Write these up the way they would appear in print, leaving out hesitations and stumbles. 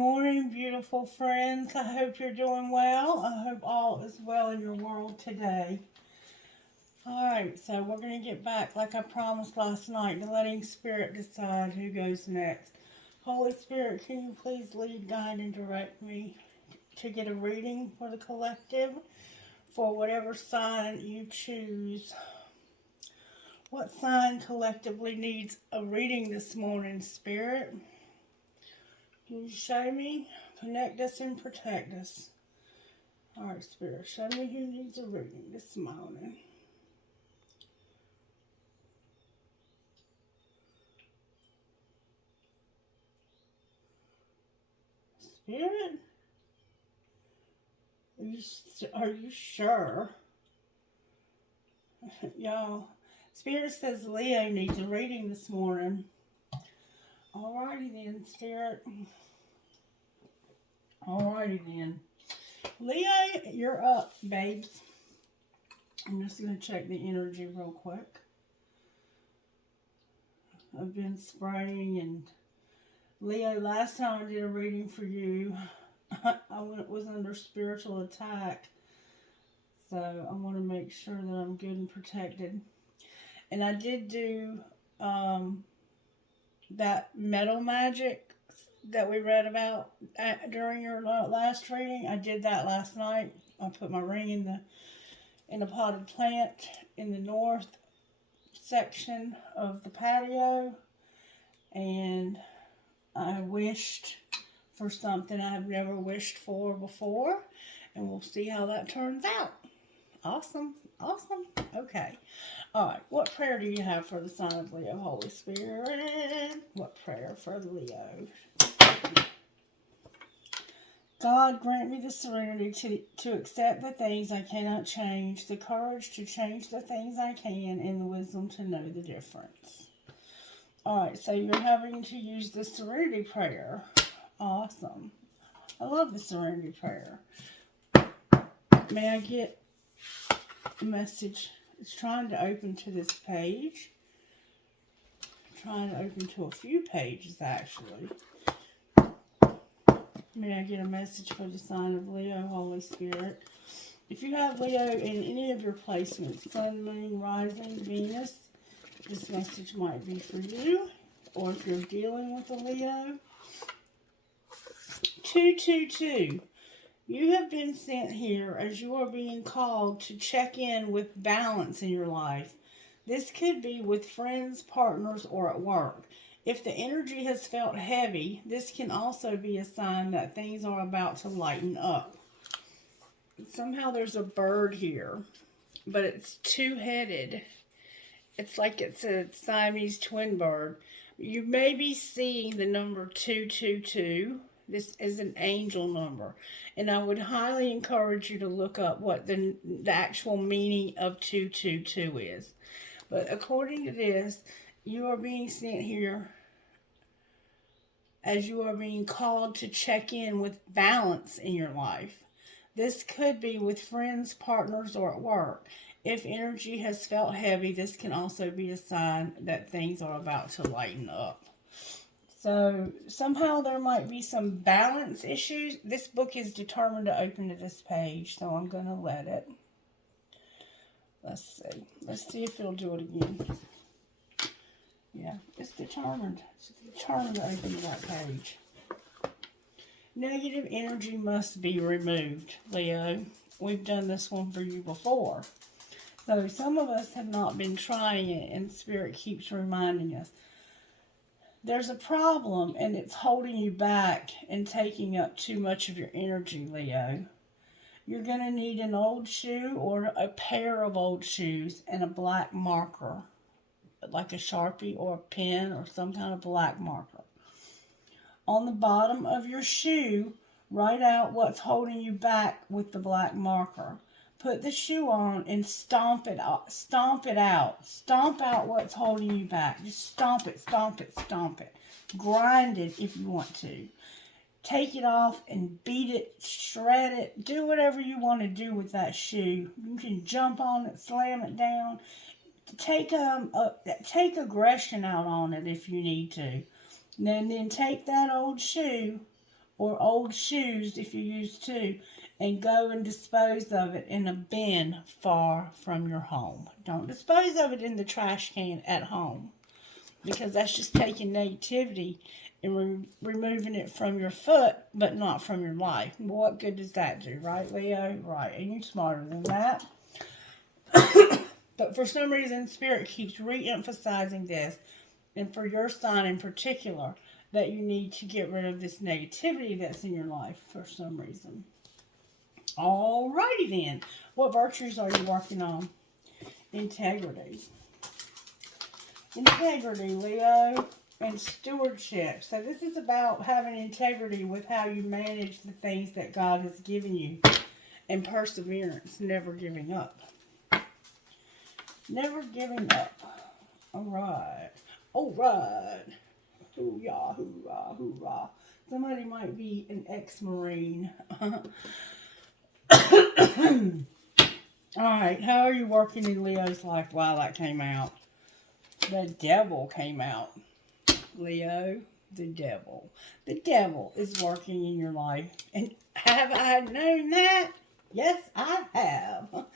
morning, beautiful friends. I hope you're doing well. I hope all is well in your world today. Alright, so we're going to get back, like I promised last night, to letting Spirit decide who goes next. Holy Spirit, can you please lead, guide, and direct me to get a reading for the collective for whatever sign you choose? What sign collectively needs a reading this morning, Spirit? Can you show me, connect us, and protect us? Alright, Spirit, show me who needs a reading this morning. Spirit? Are you sure? Y'all, Spirit says Leo needs a reading this morning. Alrighty then, Spirit. Alrighty then. Leo, you're up, babes. I'm just going to check the energy real quick. I've been spraying, and Leo, last time I did a reading for you, I was under spiritual attack. So I want to make sure that I'm good and protected. And I did do that metal magic that we read about during your last reading. I did that last night. I put my ring in a potted plant in the north section of the patio, and I wished for something I've never wished for before, and we'll see how that turns out. Awesome. Awesome. Okay. Alright, what prayer do you have for the sign of Leo, Holy Spirit? What prayer for Leo? God, grant me the serenity to accept the things I cannot change, the courage to change the things I can, and the wisdom to know the difference. Alright, so you're having to use the serenity prayer. Awesome. I love the serenity prayer. May I get a message? It's trying to open to this page. Trying to open to a few pages, actually. May I get a message for the sign of Leo, Holy Spirit? If you have Leo in any of your placements, Sun, Moon, Rising, Venus, this message might be for you. Or if you're dealing with a Leo. 222. You have been sent here as you are being called to check in with balance in your life. This could be with friends, partners, or at work. If the energy has felt heavy, this can also be a sign that things are about to lighten up. Somehow there's a bird here, but it's two-headed. It's like it's a Siamese twin bird. You may be seeing the number 222. This is an angel number. And I would highly encourage you to look up what the actual meaning of 222 is. But according to this, you are being sent here as you are being called to check in with balance in your life. This could be with friends, partners, or at work. If energy has felt heavy, this can also be a sign that things are about to lighten up. So somehow there might be some balance issues. This book is determined to open to this page, so I'm going to let it. Let's see. Let's see if it'll do it again. Yeah, it's determined. It's determined to open to that page. Negative energy must be removed, Leo. We've done this one for you before. So some of us have not been trying it, and Spirit keeps reminding us. There's a problem, and it's holding you back and taking up too much of your energy, Leo. You're going to need an old shoe or a pair of old shoes and a black marker, like a Sharpie or a pen or some kind of black marker. On the bottom of your shoe, write out what's holding you back with the black marker. Put the shoe on and stomp it out. Stomp it out. Stomp out what's holding you back. Just stomp it, stomp it, stomp it. Grind it if you want to. Take it off and beat it, shred it. Do whatever you want to do with that shoe. You can jump on it, slam it down. Take aggression out on it if you need to. And then take that old shoe or old shoes if you used to, and go and dispose of it in a bin far from your home. Don't dispose of it in the trash can at home, because that's just taking negativity and removing it from your foot, but not from your life. Well, what good does that do, right, Leo? Right, and you're smarter than that. But for some reason, Spirit keeps re-emphasizing this, and for your sign in particular, that you need to get rid of this negativity that's in your life for some reason. Alrighty then. What virtues are you working on? Integrity. Integrity, Leo, and stewardship. So this is about having integrity with how you manage the things that God has given you. And perseverance, never giving up. Never giving up. Alright. Alright. Hoorah, hoorah, hoorah. Somebody might be an ex-Marine. Alright, how are you working in Leo's life? Wow, that came out. The devil came out. Leo, the devil. The devil is working in your life. And have I known that? Yes, I have.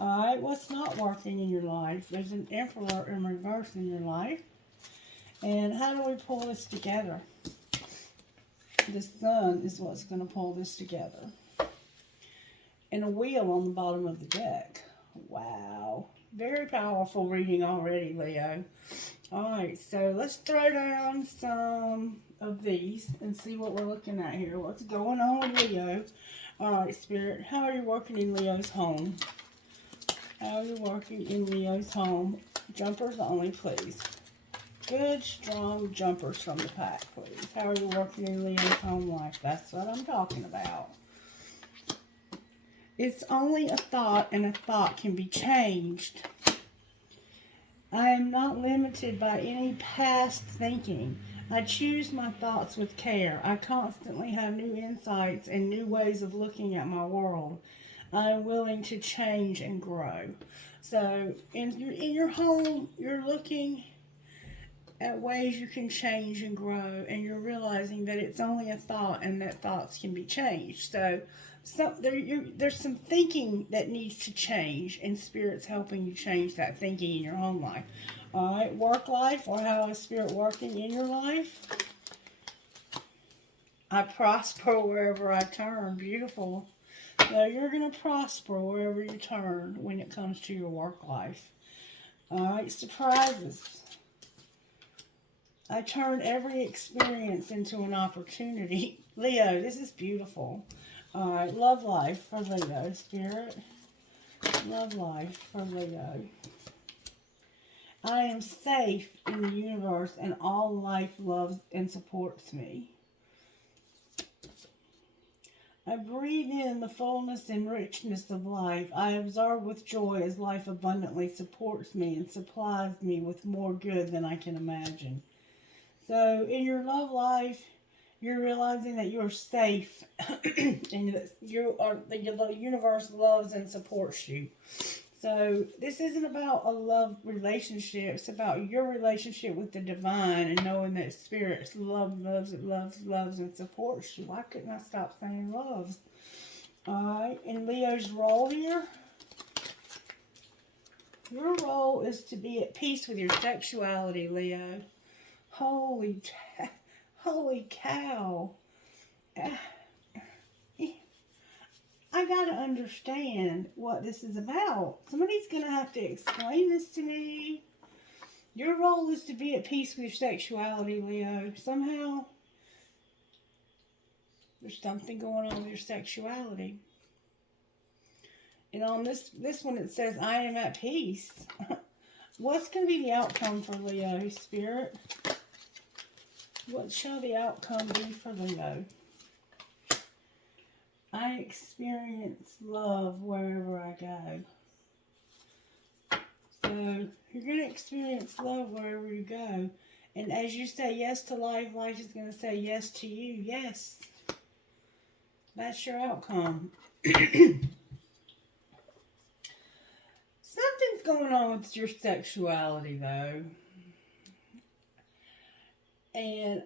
Alright, what's not working in your life? There's an emperor in reverse in your life. And how do we pull this together? The sun is what's going to pull this together. And a wheel on the bottom of the deck. Wow. Very powerful reading already, Leo. Alright, so let's throw down some of these and see what we're looking at here. What's going on with Leo? Alright, Spirit, how are you working in Leo's home? How are you working in Leo's home? Jumpers only, please. Good, strong jumpers from the pack, please. How are you working in Leo's home life? That's what I'm talking about. It's only a thought, and a thought can be changed. I am not limited by any past thinking. I choose my thoughts with care. I constantly have new insights and new ways of looking at my world. I am willing to change and grow. So, in your home, you're looking at ways you can change and grow, and you're realizing that it's only a thought and that thoughts can be changed. So there's some thinking that needs to change, and Spirit's helping you change that thinking in your home life. Alright, work life, or how is Spirit working in your life? I prosper wherever I turn. Beautiful. So you're going to prosper wherever you turn when it comes to your work life. Alright, surprises. I turn every experience into an opportunity. Leo, this is beautiful. Alright, love life for Leo, Spirit. Love life for Leo. I am safe in the universe, and all life loves and supports me. I breathe in the fullness and richness of life. I absorb with joy as life abundantly supports me and supplies me with more good than I can imagine. So in your love life, you're realizing that you are safe and that the universe loves and supports you. So this isn't about a love relationship. It's about your relationship with the divine and knowing that Spirit loves, and supports you. Why couldn't I stop saying loves? Alright, in Leo's role here, your role is to be at peace with your sexuality, Leo. Holy cow. I gotta understand what this is about. Somebody's gonna have to explain this to me. Your role is to be at peace with your sexuality, Leo. Somehow, there's something going on with your sexuality. And on this one it says, I am at peace. What's going to be the outcome for Leo, Spirit? What shall the outcome be for Leo? I experience love wherever I go. So, you're going to experience love wherever you go. And as you say yes to life, life is going to say yes to you. Yes. That's your outcome. Something's going on with your sexuality, though. And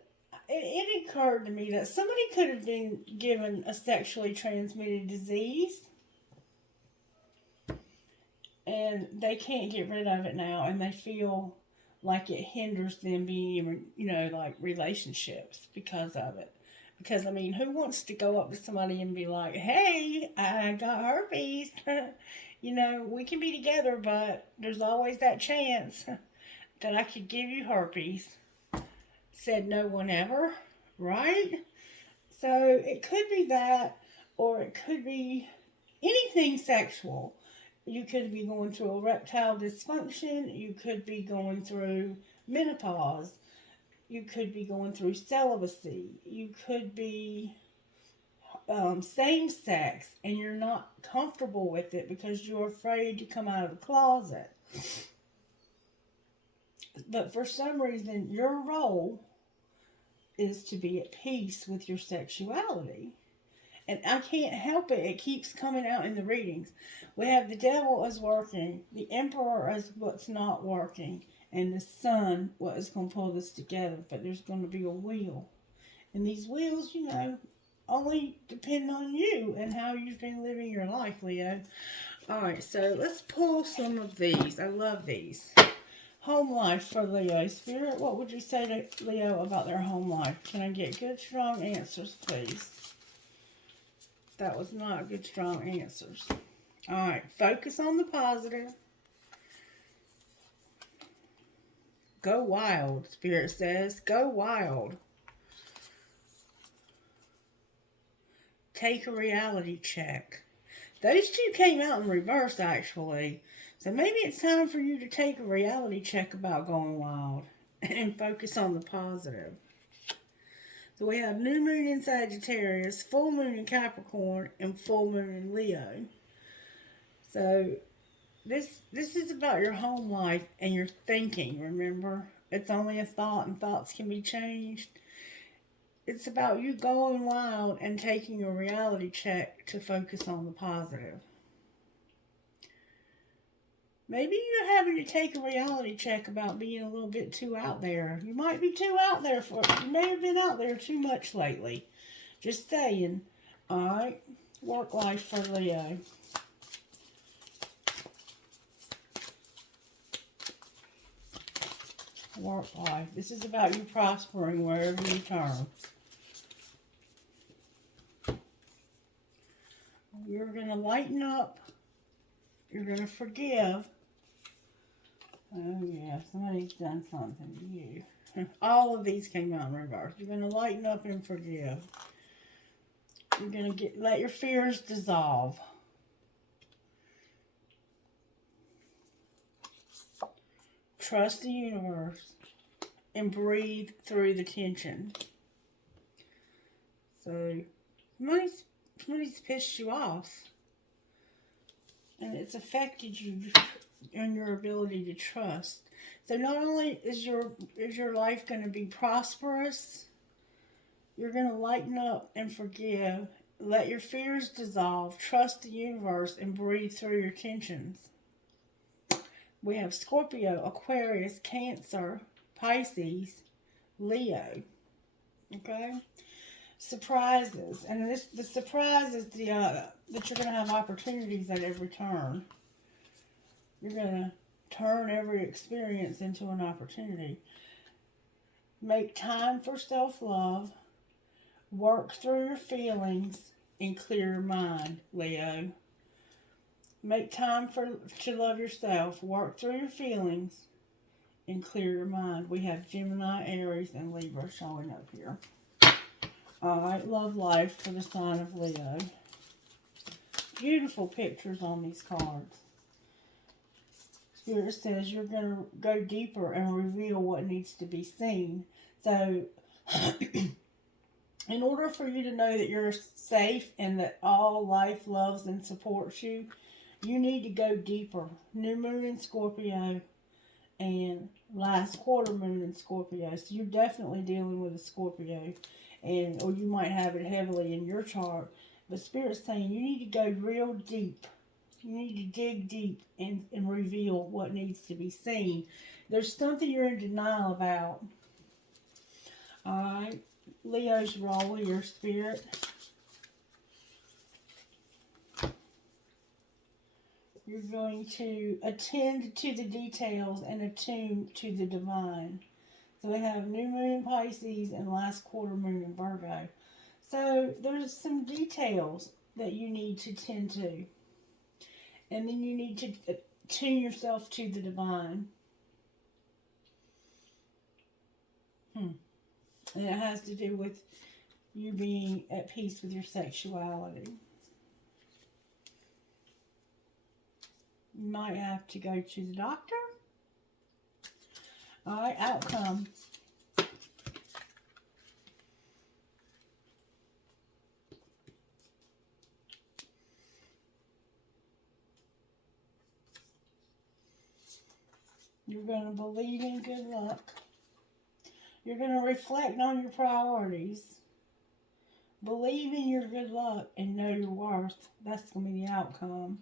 it occurred to me that somebody could have been given a sexually transmitted disease and they can't get rid of it now, and they feel like it hinders them being, like relationships because of it. Because, I mean, who wants to go up to somebody and be like, hey, I got herpes. We can be together, but there's always that chance that I could give you herpes. Said no one ever, right? So it could be that, or it could be anything sexual. You could be going through erectile dysfunction. You could be going through menopause. You could be going through celibacy. You could be same sex, and you're not comfortable with it because you're afraid to come out of the closet. But for some reason, your role is to be at peace with your sexuality. And I can't help it. It keeps coming out in the readings. We have the devil is working, the emperor is what's not working, and the sun, what is going to pull this together. But there's going to be a wheel. And these wheels, only depend on you and how you've been living your life, Leo. Alright, so let's pull some of these. I love these. Home life for Leo. Spirit, what would you say to Leo about their home life? Can I get good, strong answers, please? That was not good, strong answers. Alright, focus on the positive. Go wild, Spirit says. Go wild. Take a reality check. Those two came out in reverse, actually. So maybe it's time for you to take a reality check about going wild and focus on the positive. So we have new moon in Sagittarius, full moon in Capricorn, and full moon in Leo. So this is about your home life and your thinking, remember? It's only a thought, and thoughts can be changed. It's about you going wild and taking a reality check to focus on the positive. Maybe you're having to take a reality check about being a little bit too out there. You might be too out there you may have been out there too much lately. Just saying. Alright. Work life for Leo. Work life. This is about you prospering wherever you turn. You're going to lighten up. You're going to forgive. Oh, yeah. Somebody's done something to you. All of these came out in reverse. You're going to lighten up and forgive. You're going to let your fears dissolve. Trust the universe and breathe through the tension. So, somebody's pissed you off. And it's affected you and your ability to trust. So not only is your life going to be prosperous, you're going to lighten up and forgive. Let your fears dissolve. Trust the universe and breathe through your tensions. We have Scorpio, Aquarius, Cancer, Pisces, Leo. Okay? Surprises. And the surprise is that you're going to have opportunities at every turn. You're going to turn every experience into an opportunity. Make time for self-love. Work through your feelings and clear your mind, Leo. Make time to love yourself. Work through your feelings and clear your mind. We have Gemini, Aries, and Libra showing up here. Alright, love life for the sign of Leo. Beautiful pictures on these cards. Spirit says you're going to go deeper and reveal what needs to be seen. So, in order for you to know that you're safe and that all life loves and supports you, you need to go deeper. New moon in Scorpio and last quarter moon in Scorpio. So you're definitely dealing with a Scorpio. Or you might have it heavily in your chart. But Spirit's saying you need to go real deep. You need to dig deep and reveal what needs to be seen. There's something you're in denial about. Alright. Leo's role here, Spirit. You're going to attend to the details and attune to the divine. So we have new moon in Pisces and last quarter moon in Virgo. So there's some details that you need to tend to. And then you need to tune yourself to the divine. And it has to do with you being at peace with your sexuality. You might have to go to the doctor. Alright, outcome. You're going to believe in good luck. You're going to reflect on your priorities. Believe in your good luck and know your worth. That's going to be the outcome.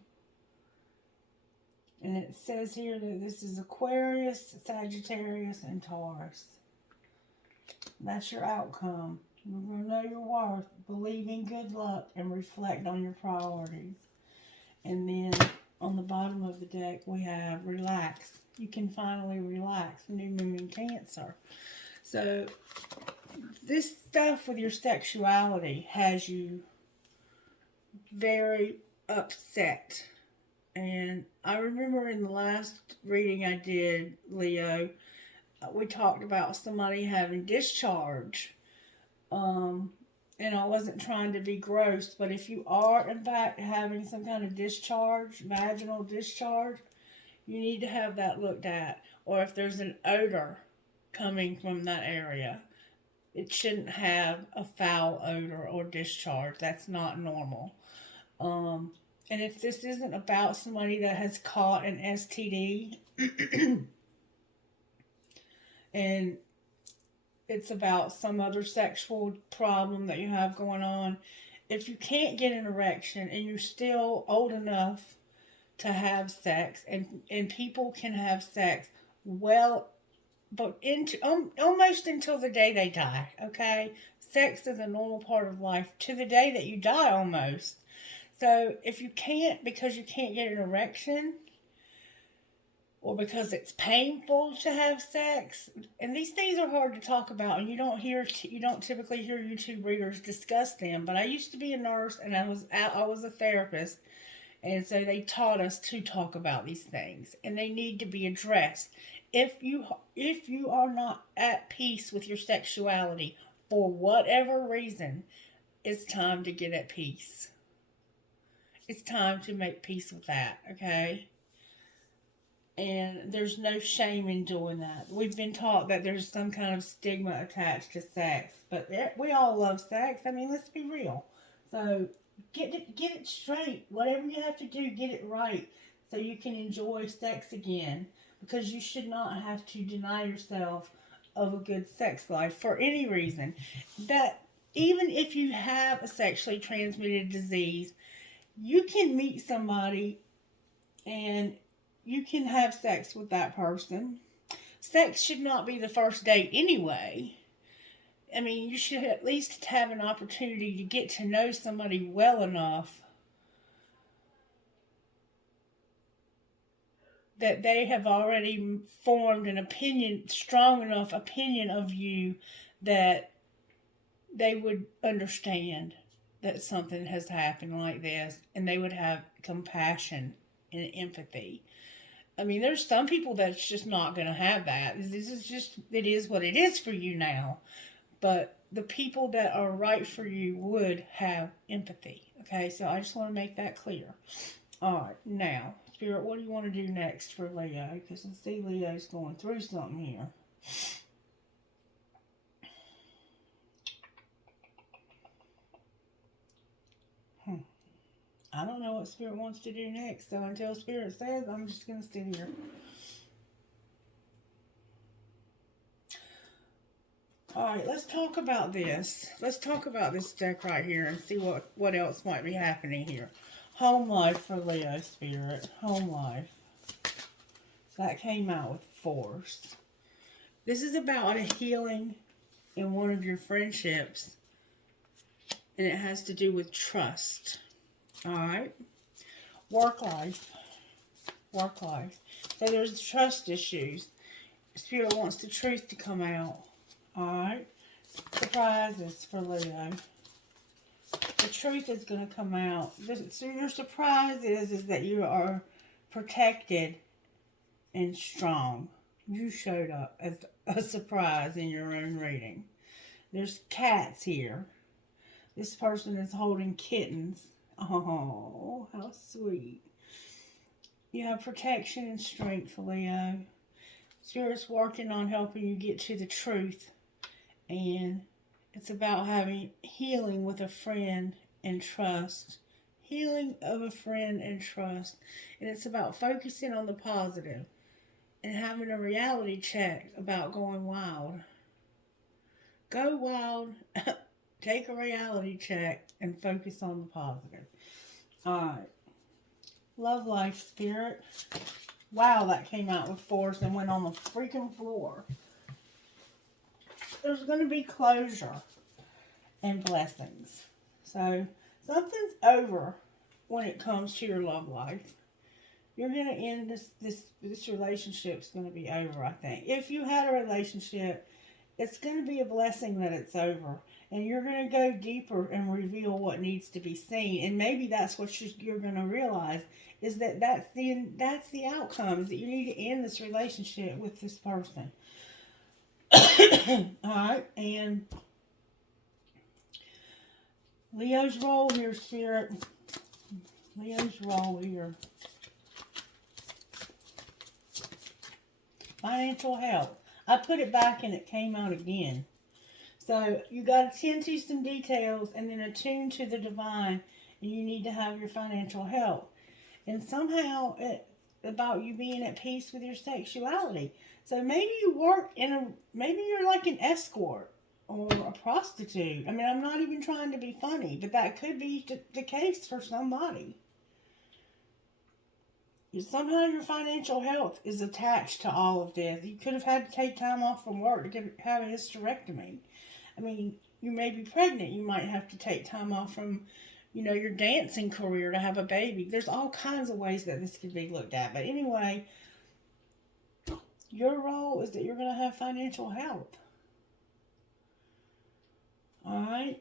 And it says here that this is Aquarius, Sagittarius, and Taurus. That's your outcome. You're going to know your worth, believe in good luck, and reflect on your priorities. And then on the bottom of the deck, we have relax. You can finally relax. New moon in Cancer. So this stuff with your sexuality has you very upset. And I remember in the last reading I did, Leo, we talked about somebody having discharge. And I wasn't trying to be gross, but if you are, in fact, having some kind of discharge, vaginal discharge, you need to have that looked at. Or if there's an odor coming from that area, it shouldn't have a foul odor or discharge. That's not normal. And if this isn't about somebody that has caught an STD, and it's about some other sexual problem that you have going on, if you can't get an erection and you're still old enough to have sex, and people can have sex well, but almost until the day they die, okay? Sex is a normal part of life to the day that you die almost. So if you can't, because you can't get an erection, or because it's painful to have sex, and these things are hard to talk about, and you don't typically hear YouTube readers discuss them. But I used to be a nurse, and I was a therapist, and so they taught us to talk about these things, and they need to be addressed. If you are not at peace with your sexuality for whatever reason, it's time to get at peace. It's time to make peace with that, okay? And there's no shame in doing that. We've been taught that there's some kind of stigma attached to sex, but we all love sex. I mean, let's be real. So get it straight. Whatever you have to do, get it right so you can enjoy sex again. Because you should not have to deny yourself of a good sex life for any reason. That even if you have a sexually transmitted disease, you can meet somebody and you can have sex with that person. Sex should not be the first date anyway. I mean, you should at least have an opportunity to get to know somebody well enough that they have already formed an opinion, strong enough opinion of you that they would understand that something has happened like this, and they would have compassion and empathy. I mean, there's some people that's just not going to have that. This is just, it is what it is for you now. But the people that are right for you would have empathy. Okay, so I just want to make that clear. All right, now, Spirit, what do you want to do next for Leo? Because I see Leo's going through something here. I don't know what Spirit wants to do next, so until Spirit says, I'm just going to sit here. Alright, let's talk about this. Let's talk about this deck right here and see what else might be happening here. Home life for Leo, Spirit. Home life. That came out with force. This is about a healing in one of your friendships, and it has to do with trust. Alright? Work life. Work life. So there's trust issues. Spirit wants the truth to come out. Alright? Surprises for Leo. The truth is going to come out. So your surprise is that you are protected and strong. You showed up as a surprise in your own reading. There's cats here. This person is holding kittens. Oh, how sweet. You have protection and strength, Leo. Spirit's working on helping you get to the truth. And it's about having healing with a friend and trust. Healing of a friend and trust. And it's about focusing on the positive and having a reality check about going wild. Go wild. Take a reality check and focus on the positive. Alright. Love life, Spirit. Wow, that came out with force and went on the freaking floor. There's going to be closure and blessings. So, something's over when it comes to your love life. You're going to end this relationship's going to be over, I think. If you had a relationship, it's going to be a blessing that it's over. And you're going to go deeper and reveal what needs to be seen. And maybe that's what you're going to realize is that's the outcome, is that you need to end this relationship with this person. Alright, and Leo's role here, Spirit. Leo's role here. Financial health. I put it back and it came out again. So you got to tend to some details and then attune to the divine, and you need to have your financial health. And somehow it's about you being at peace with your sexuality. So maybe you work maybe you're like an escort or a prostitute. I mean, I'm not even trying to be funny, but that could be the case for somebody. Somehow your financial health is attached to all of this. You could have had to take time off from work to have a hysterectomy. I mean, you may be pregnant. You might have to take time off from, your dancing career to have a baby. There's all kinds of ways that this could be looked at. But anyway, your role is that you're going to have financial health. Alright?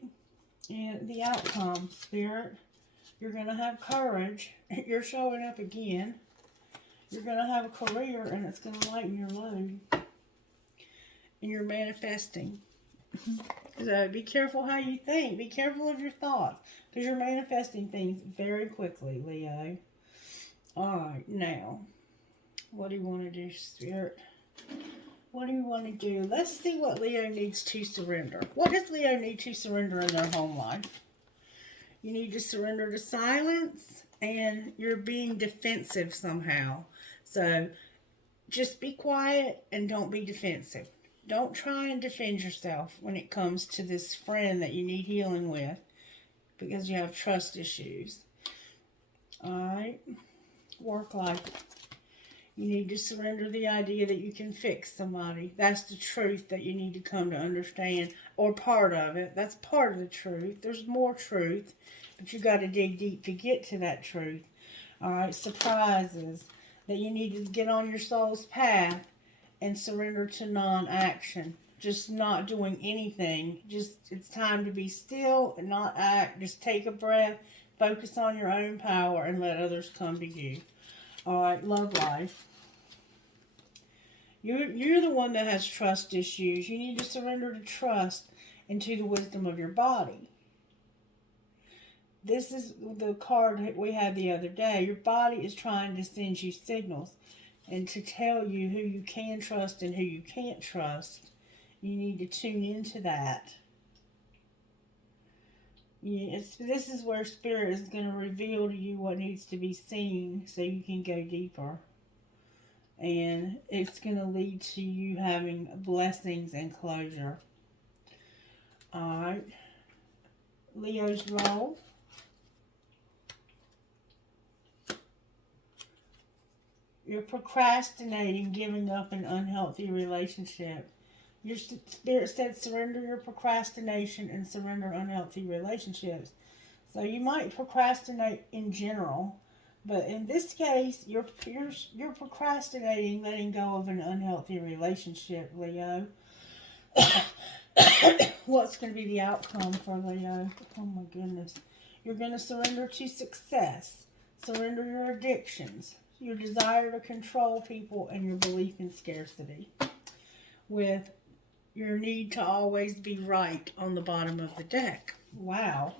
And the outcome, Spirit. You're going to have courage. You're showing up again. You're going to have a career, and it's going to lighten your load. And you're manifesting. So be careful how you think. Be careful of your thoughts. Because you're manifesting things very quickly, Leo. Alright, now. What do you want to do, Spirit? What do you want to do? Let's see what Leo needs to surrender. What does Leo need to surrender in their home life? You need to surrender to silence, and you're being defensive somehow. So just be quiet and don't be defensive. Don't try and defend yourself when it comes to this friend that you need healing with, because you have trust issues. Alright. Work life. You need to surrender the idea that you can fix somebody. That's the truth that you need to come to understand, or part of it. That's part of the truth. There's more truth, but you got to dig deep to get to that truth. Alright, surprises. That you need to get on your soul's path and surrender to non-action. Just not doing anything. It's time to be still and not act. Just take a breath, focus on your own power, and let others come to you. Alright, love life. You're the one that has trust issues. You need to surrender to trust and to the wisdom of your body. This is the card we had the other day. Your body is trying to send you signals and to tell you who you can trust and who you can't trust. You need to tune into that. This is where Spirit is going to reveal to you what needs to be seen so you can go deeper. And it's going to lead to you having blessings and closure. Alright. Leo's role. You're procrastinating giving up an unhealthy relationship. Your spirit said surrender your procrastination and surrender unhealthy relationships. So you might procrastinate in general, but in this case, you're procrastinating letting go of an unhealthy relationship, Leo. What's going to be the outcome for Leo? Oh my goodness. You're going to surrender to success, surrender your addictions, your desire to control people, and your belief in scarcity, with your need to always be right on the bottom of the deck. Wow.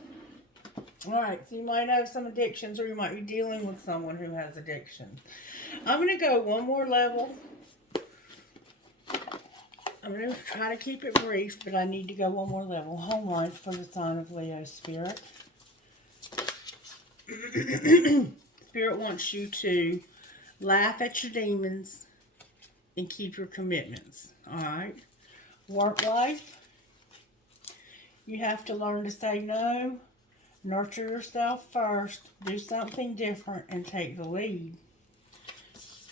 Alright, so you might have some addictions, or you might be dealing with someone who has addictions. I'm going to go one more level. I'm going to try to keep it brief, but I need to go one more level. Home life for the sign of Leo spirit. Spirit wants you to laugh at your demons and keep your commitments. Alright. Work life. You have to learn to say no. Nurture yourself first. Do something different and take the lead.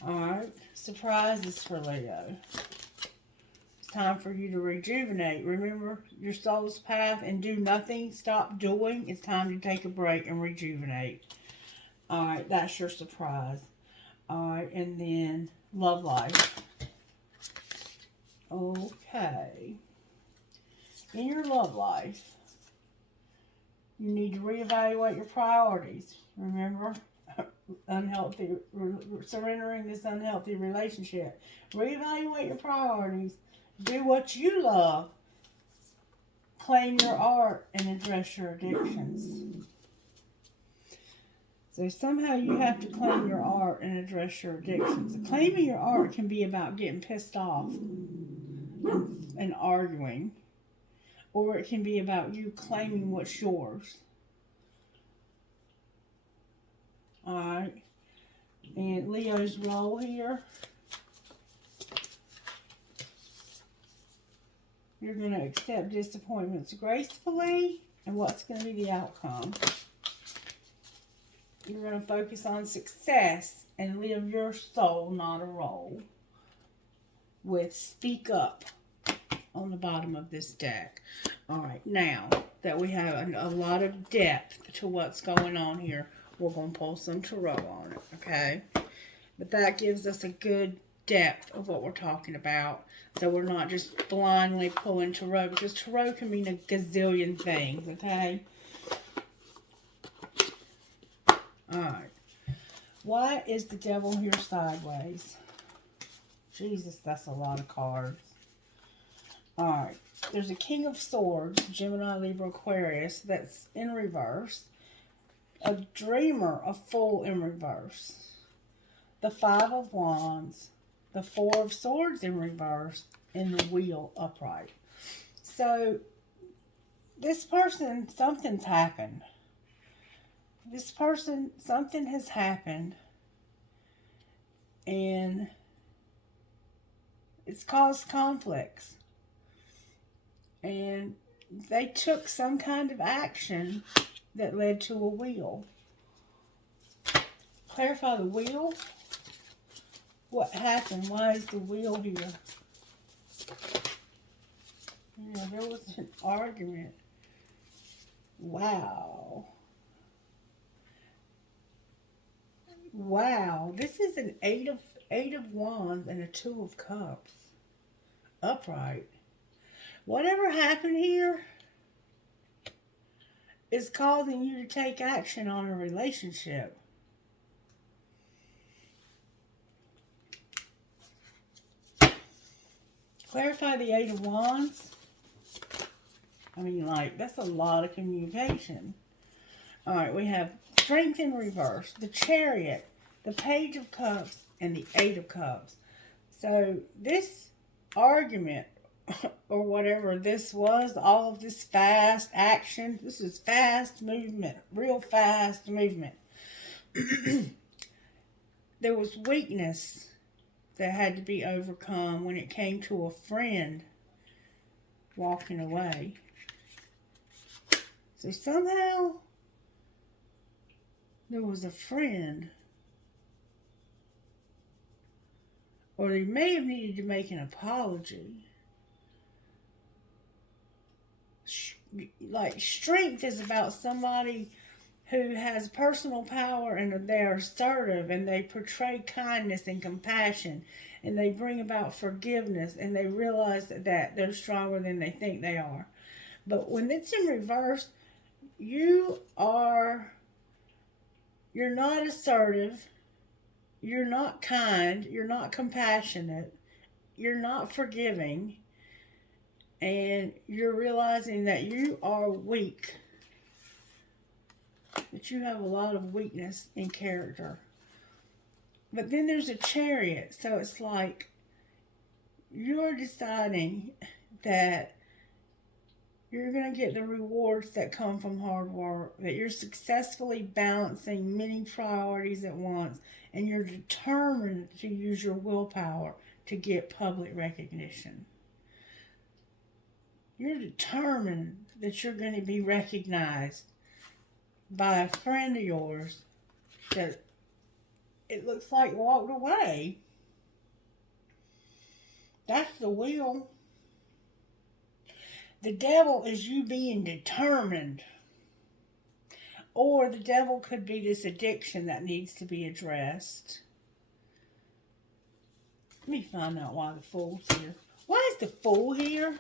Alright. Surprises for Leo. It's time for you to rejuvenate. Remember your soul's path and do nothing. Stop doing. It's time to take a break and rejuvenate. Alright, that's your surprise. Alright, and then love life. Okay. In your love life, you need to reevaluate your priorities. Remember, surrendering this unhealthy relationship. Reevaluate your priorities. Do what you love. Claim your art and address your addictions. So somehow you have to claim your art and address your addictions. Claiming your art can be about getting pissed off and arguing. Or it can be about you claiming what's yours. Alright. And Leo's role here. You're going to accept disappointments gracefully. And what's going to be the outcome? You're going to focus on success and live your soul, not a role. With speak up on the bottom of this deck. Alright, now that we have a lot of depth to what's going on here, we're going to pull some tarot on it, okay? But that gives us a good depth of what we're talking about. So we're not just blindly pulling tarot, because tarot can mean a gazillion things, okay? Alright. Why is the devil here sideways? Jesus, that's a lot of cards. Alright. There's a King of Swords, Gemini, Libra, Aquarius, that's in reverse. A Dreamer, a Fool in reverse. The Five of Wands. The Four of Swords in reverse. And the Wheel upright. So, this person, something's happened. This person, something has happened. And it's caused conflicts. And they took some kind of action that led to a wheel. Clarify the wheel. What happened? Why is the wheel here? Yeah, there was an argument. Wow. Wow. This is an eight of Wands and a Two of Cups. Upright. Whatever happened here is causing you to take action on a relationship. Clarify the Eight of Wands. I mean, like, that's a lot of communication. Alright, we have Strength in reverse, the Chariot, the Page of Cups, and the Eight of Cups. So, this argument, or whatever this was, all of this fast action, this is fast movement, real fast movement. There was weakness that had to be overcome when it came to a friend walking away. So somehow there was a friend, or they may have needed to make an apology. like strength is about somebody who has personal power and they're assertive and they portray kindness and compassion and they bring about forgiveness and they realize that they're stronger than they think they are. But when it's in reverse, you are, you're not assertive, you're not kind, you're not compassionate, you're not forgiving, and you're realizing that you are weak, that you have a lot of weakness in character. But then there's a Chariot, so it's like you're deciding that you're going to get the rewards that come from hard work, that you're successfully balancing many priorities at once, and you're determined to use your willpower to get public recognition. You're determined that you're going to be recognized by a friend of yours that it looks like walked away. That's the Wheel. The Devil is you being determined. Or the Devil could be this addiction that needs to be addressed. Let me find out why the Fool's here. Why is the Fool here?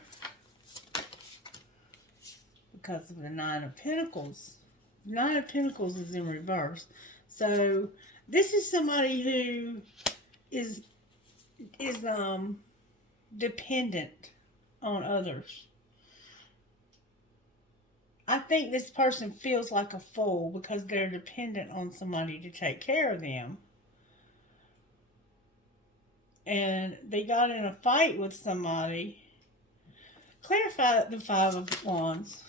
Because of the Nine of Pentacles. Nine of Pentacles is in reverse. So this is somebody who is dependent on others. I think this person feels like a fool because they're dependent on somebody to take care of them. And they got in a fight with somebody. Clarify the Five of Wands.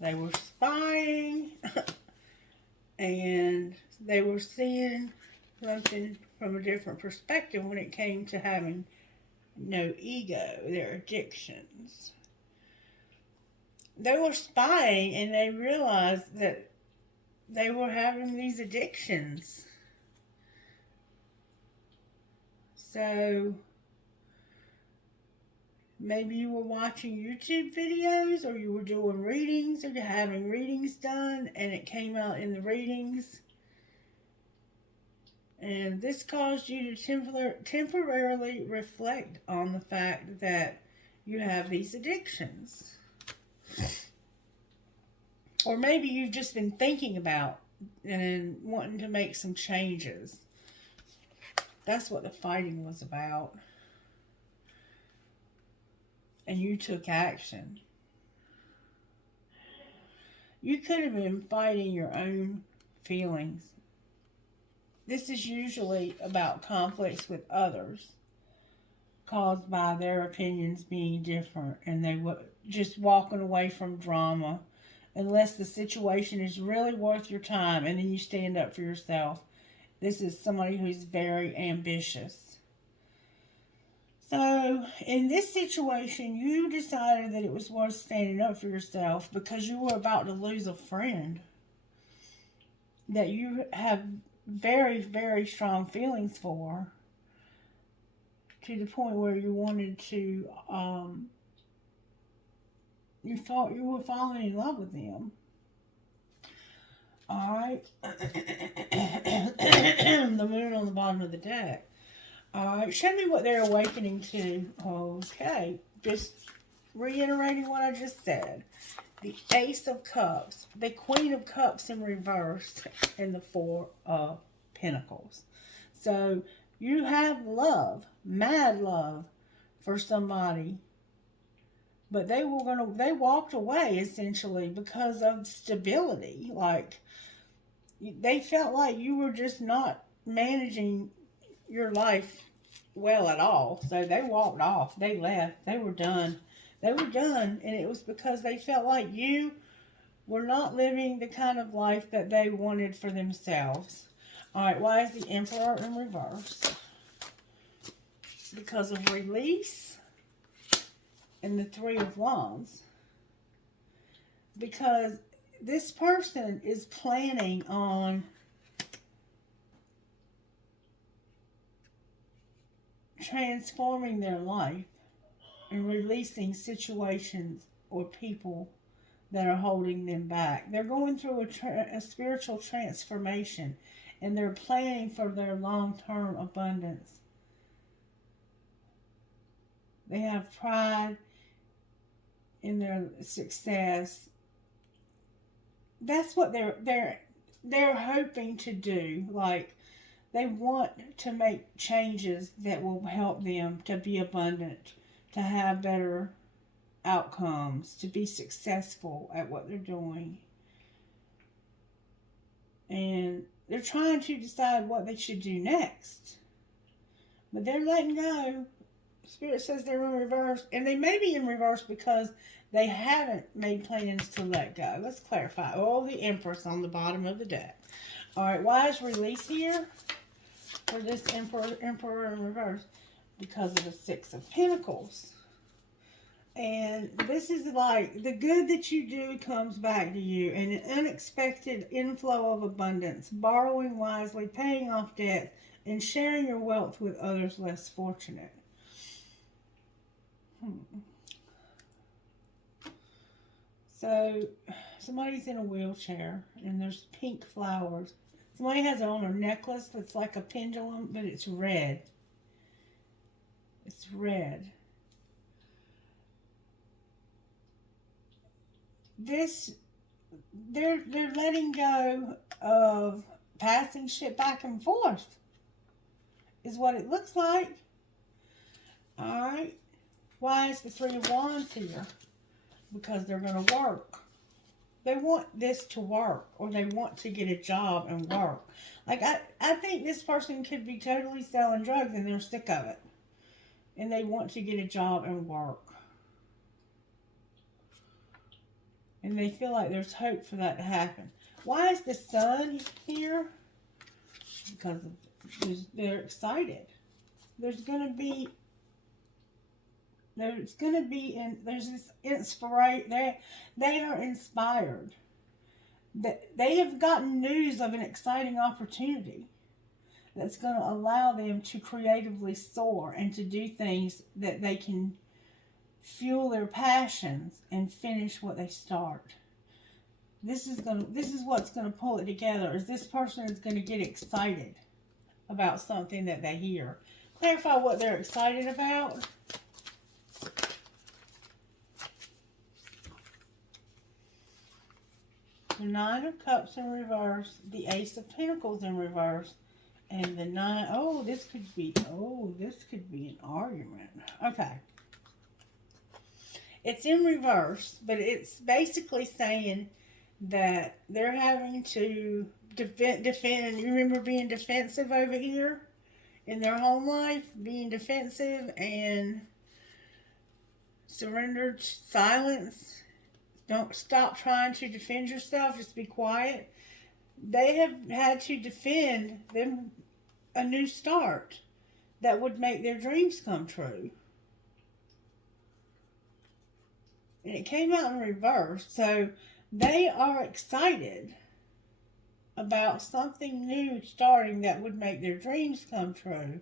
They were spying and they were seeing something from a different perspective when it came to having no ego, their addictions. They were spying and they realized that they were having these addictions. So maybe you were watching YouTube videos or you were doing readings or you're having readings done and it came out in the readings. And this caused you to temporarily reflect on the fact that you have these addictions. Or maybe you've just been thinking about and wanting to make some changes. That's what the fighting was about. And you took action. You could have been fighting your own feelings. This is usually about conflicts with others caused by their opinions being different and they were just walking away from drama unless the situation is really worth your time and then you stand up for yourself. This is somebody who's very ambitious. So, in this situation, you decided that it was worth standing up for yourself because you were about to lose a friend that you have very, very strong feelings for, to the point where you wanted to, you thought you were falling in love with them. Alright. The Moon on the bottom of the deck. Alright, show me what they're awakening to. Okay, just reiterating what I just said. The Ace of Cups, the Queen of Cups in reverse, and the Four of Pentacles. So, you have love, mad love for somebody, but they walked away essentially because of stability. Like, they felt like you were just not managing your life well at all. So they walked off. They left. They were done. They were done, and it was because they felt like you were not living the kind of life that they wanted for themselves. Alright, why is the Emperor in reverse? Because of release and the Three of Wands. Because this person is planning on transforming their life and releasing situations or people that are holding them back. They're going through a spiritual transformation, and they're planning for their long-term abundance. They have pride in their success. That's what they're hoping to do. Like, they want to make changes that will help them to be abundant, to have better outcomes, to be successful at what they're doing. And they're trying to decide what they should do next. But they're letting go. Spirit says they're in reverse. And they may be in reverse because they haven't made plans to let go. Let's clarify. Oh, the Empress on the bottom of the deck. Alright, why is release here for this Emperor in reverse? Because of the Six of Pentacles. And this is like, the good that you do comes back to you, and an unexpected inflow of abundance, borrowing wisely, paying off debt, and sharing your wealth with others less fortunate. So, somebody's in a wheelchair, and there's pink flowers. Somebody has on a necklace that's like a pendulum, but it's red. It's red. They're letting go of passing shit back and forth, is what it looks like. Alright. Why is the Three of Wands here? Because they're going to work. They want this to work, or they want to get a job and work. Like, I think this person could be totally selling drugs and they're sick of it. And they want to get a job and work. And they feel like there's hope for that to happen. Why is the Sun here? Because they're excited. There's this inspiration. They are inspired. They have gotten news of an exciting opportunity that's going to allow them to creatively soar and to do things that they can fuel their passions and finish what they start. This is what's going to pull it together. Is this person is going to get excited about something that they hear. Clarify what they're excited about. The Nine of Cups in reverse, the Ace of Pentacles in reverse, and the Nine. Oh, this could be an argument. Okay. It's in reverse, but it's basically saying that they're having to defend. And you remember being defensive over here in their home life, being defensive and surrendered silence. Don't stop trying to defend yourself. Just be quiet. They have had to defend them a new start that would make their dreams come true. And it came out in reverse. So they are excited about something new starting that would make their dreams come true.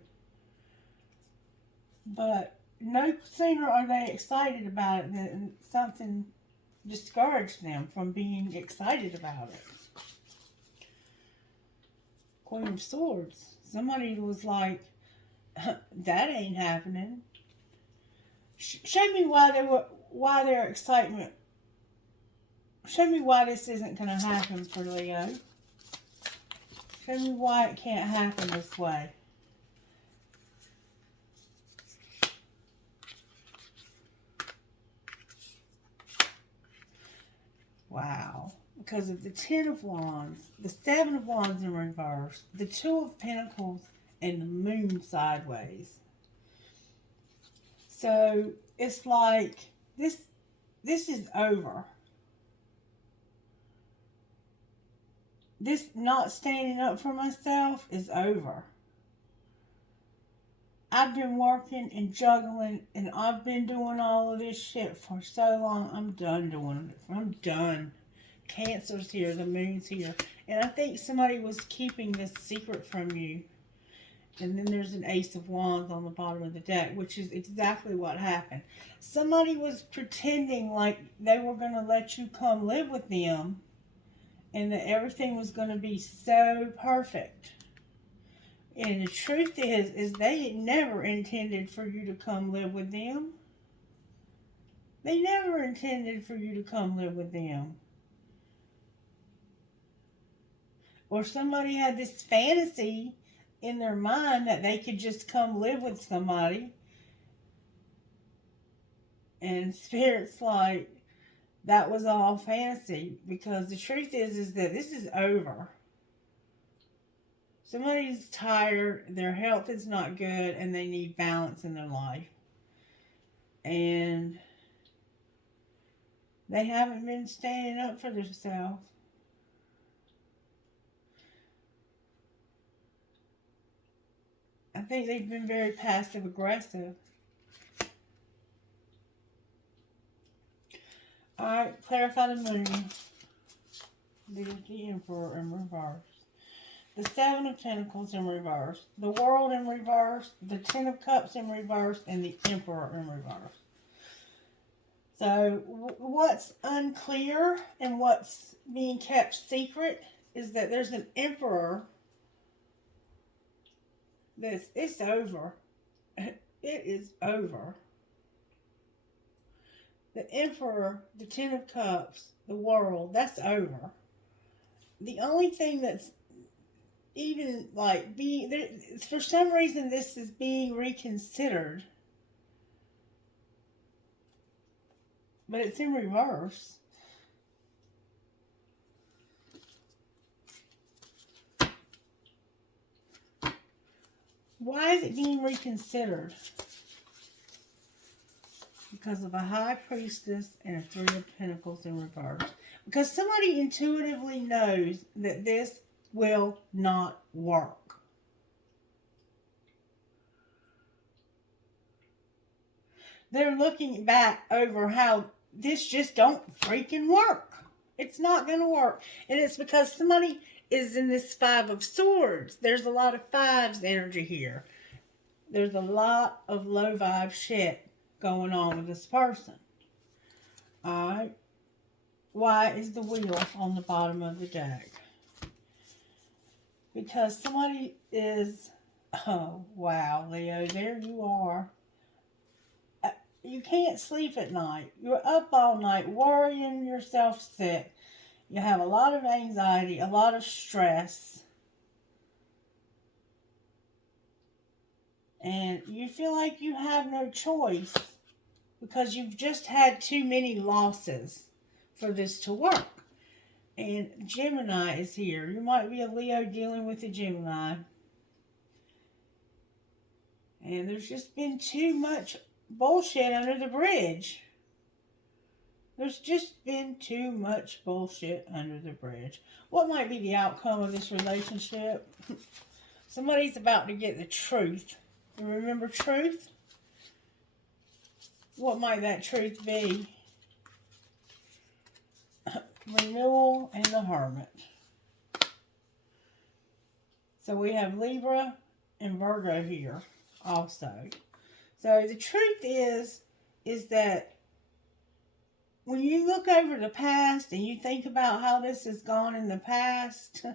But no sooner are they excited about it than something discouraged them from being excited about it. Queen of Swords. Somebody was like, that ain't happening. Show me why their excitement. Show me why this isn't going to happen for Leo. Show me why it can't happen this way. Wow. Because of the Ten of Wands, the Seven of Wands in reverse, the Two of Pentacles, and the Moon sideways. So it's like this is over. This not standing up for myself is over. I've been working and juggling, and I've been doing all of this shit for so long. I'm done doing it. I'm done. Cancer's here. The Moon's here. And I think somebody was keeping this secret from you. And then there's an Ace of Wands on the bottom of the deck, which is exactly what happened. Somebody was pretending like they were going to let you come live with them and that everything was going to be so perfect. And the truth is they never intended for you to come live with them. They never intended for you to come live with them. Or somebody had this fantasy in their mind that they could just come live with somebody. And Spirit's like, that was all fantasy. Because the truth is that this is over. Somebody's tired, their health is not good, and they need balance in their life. And they haven't been standing up for themselves. I think they've been very passive aggressive. Alright, clarify the moon. There's the Emperor in reverse. The Seven of Pentacles in reverse. The World in reverse. The Ten of Cups in reverse. And the Emperor in reverse. So, what's unclear and what's being kept secret is that there's an Emperor. It's over. It is over. The Emperor, the Ten of Cups, the World, that's over. The only thing that's even like being there, for some reason this is being reconsidered. But it's in reverse. Why is it being reconsidered? Because of a High Priestess and a Three of Pentacles in reverse. Because somebody intuitively knows that this will not work. They're looking back over how this just don't freaking work. It's not going to work. And it's because somebody is in this Five of Swords. There's a lot of fives energy here. There's a lot of low vibe shit going on with this person. Alright. Why is the Wheel on the bottom of the deck? Because somebody is... Oh, wow, Leo. There you are. You can't sleep at night. You're up all night worrying yourself sick. You have a lot of anxiety, a lot of stress. And you feel like you have no choice because you've just had too many losses for this to work. And Gemini is here. You might be a Leo dealing with a Gemini. And there's just been too much bullshit under the bridge. There's just been too much bullshit under the bridge. What might be the outcome of this relationship? Somebody's about to get the truth. You remember truth? What might that truth be? Renewal and the Hermit. So we have Libra and Virgo here also. So the truth is that when you look over the past and you think about how this has gone in the past,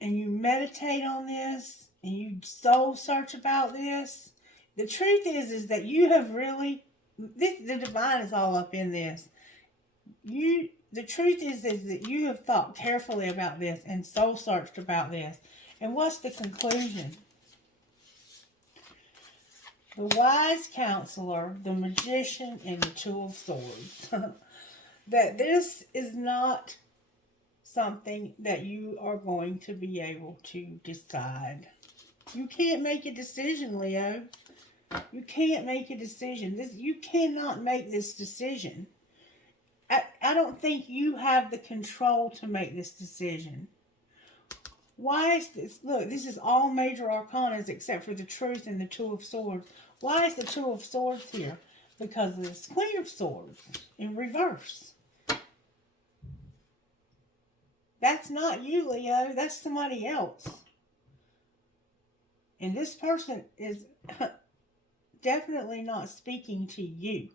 and you meditate on this, and you soul search about this, the truth is that you have really, the divine is all up in this. The truth is that you have thought carefully about this and soul searched about this. And what's the conclusion? The Wise Counselor, the Magician, and the Two of Swords. That this is not something that you are going to be able to decide. You can't make a decision, Leo. You can't make a decision. You cannot make this decision. I don't think you have the control to make this decision. Why is this? Look, this is all major arcanas except for the Truth and the Two of Swords. Why is the Two of Swords here? Because of this Queen of Swords in reverse. That's not you, Leo. That's somebody else. And this person is definitely not speaking to you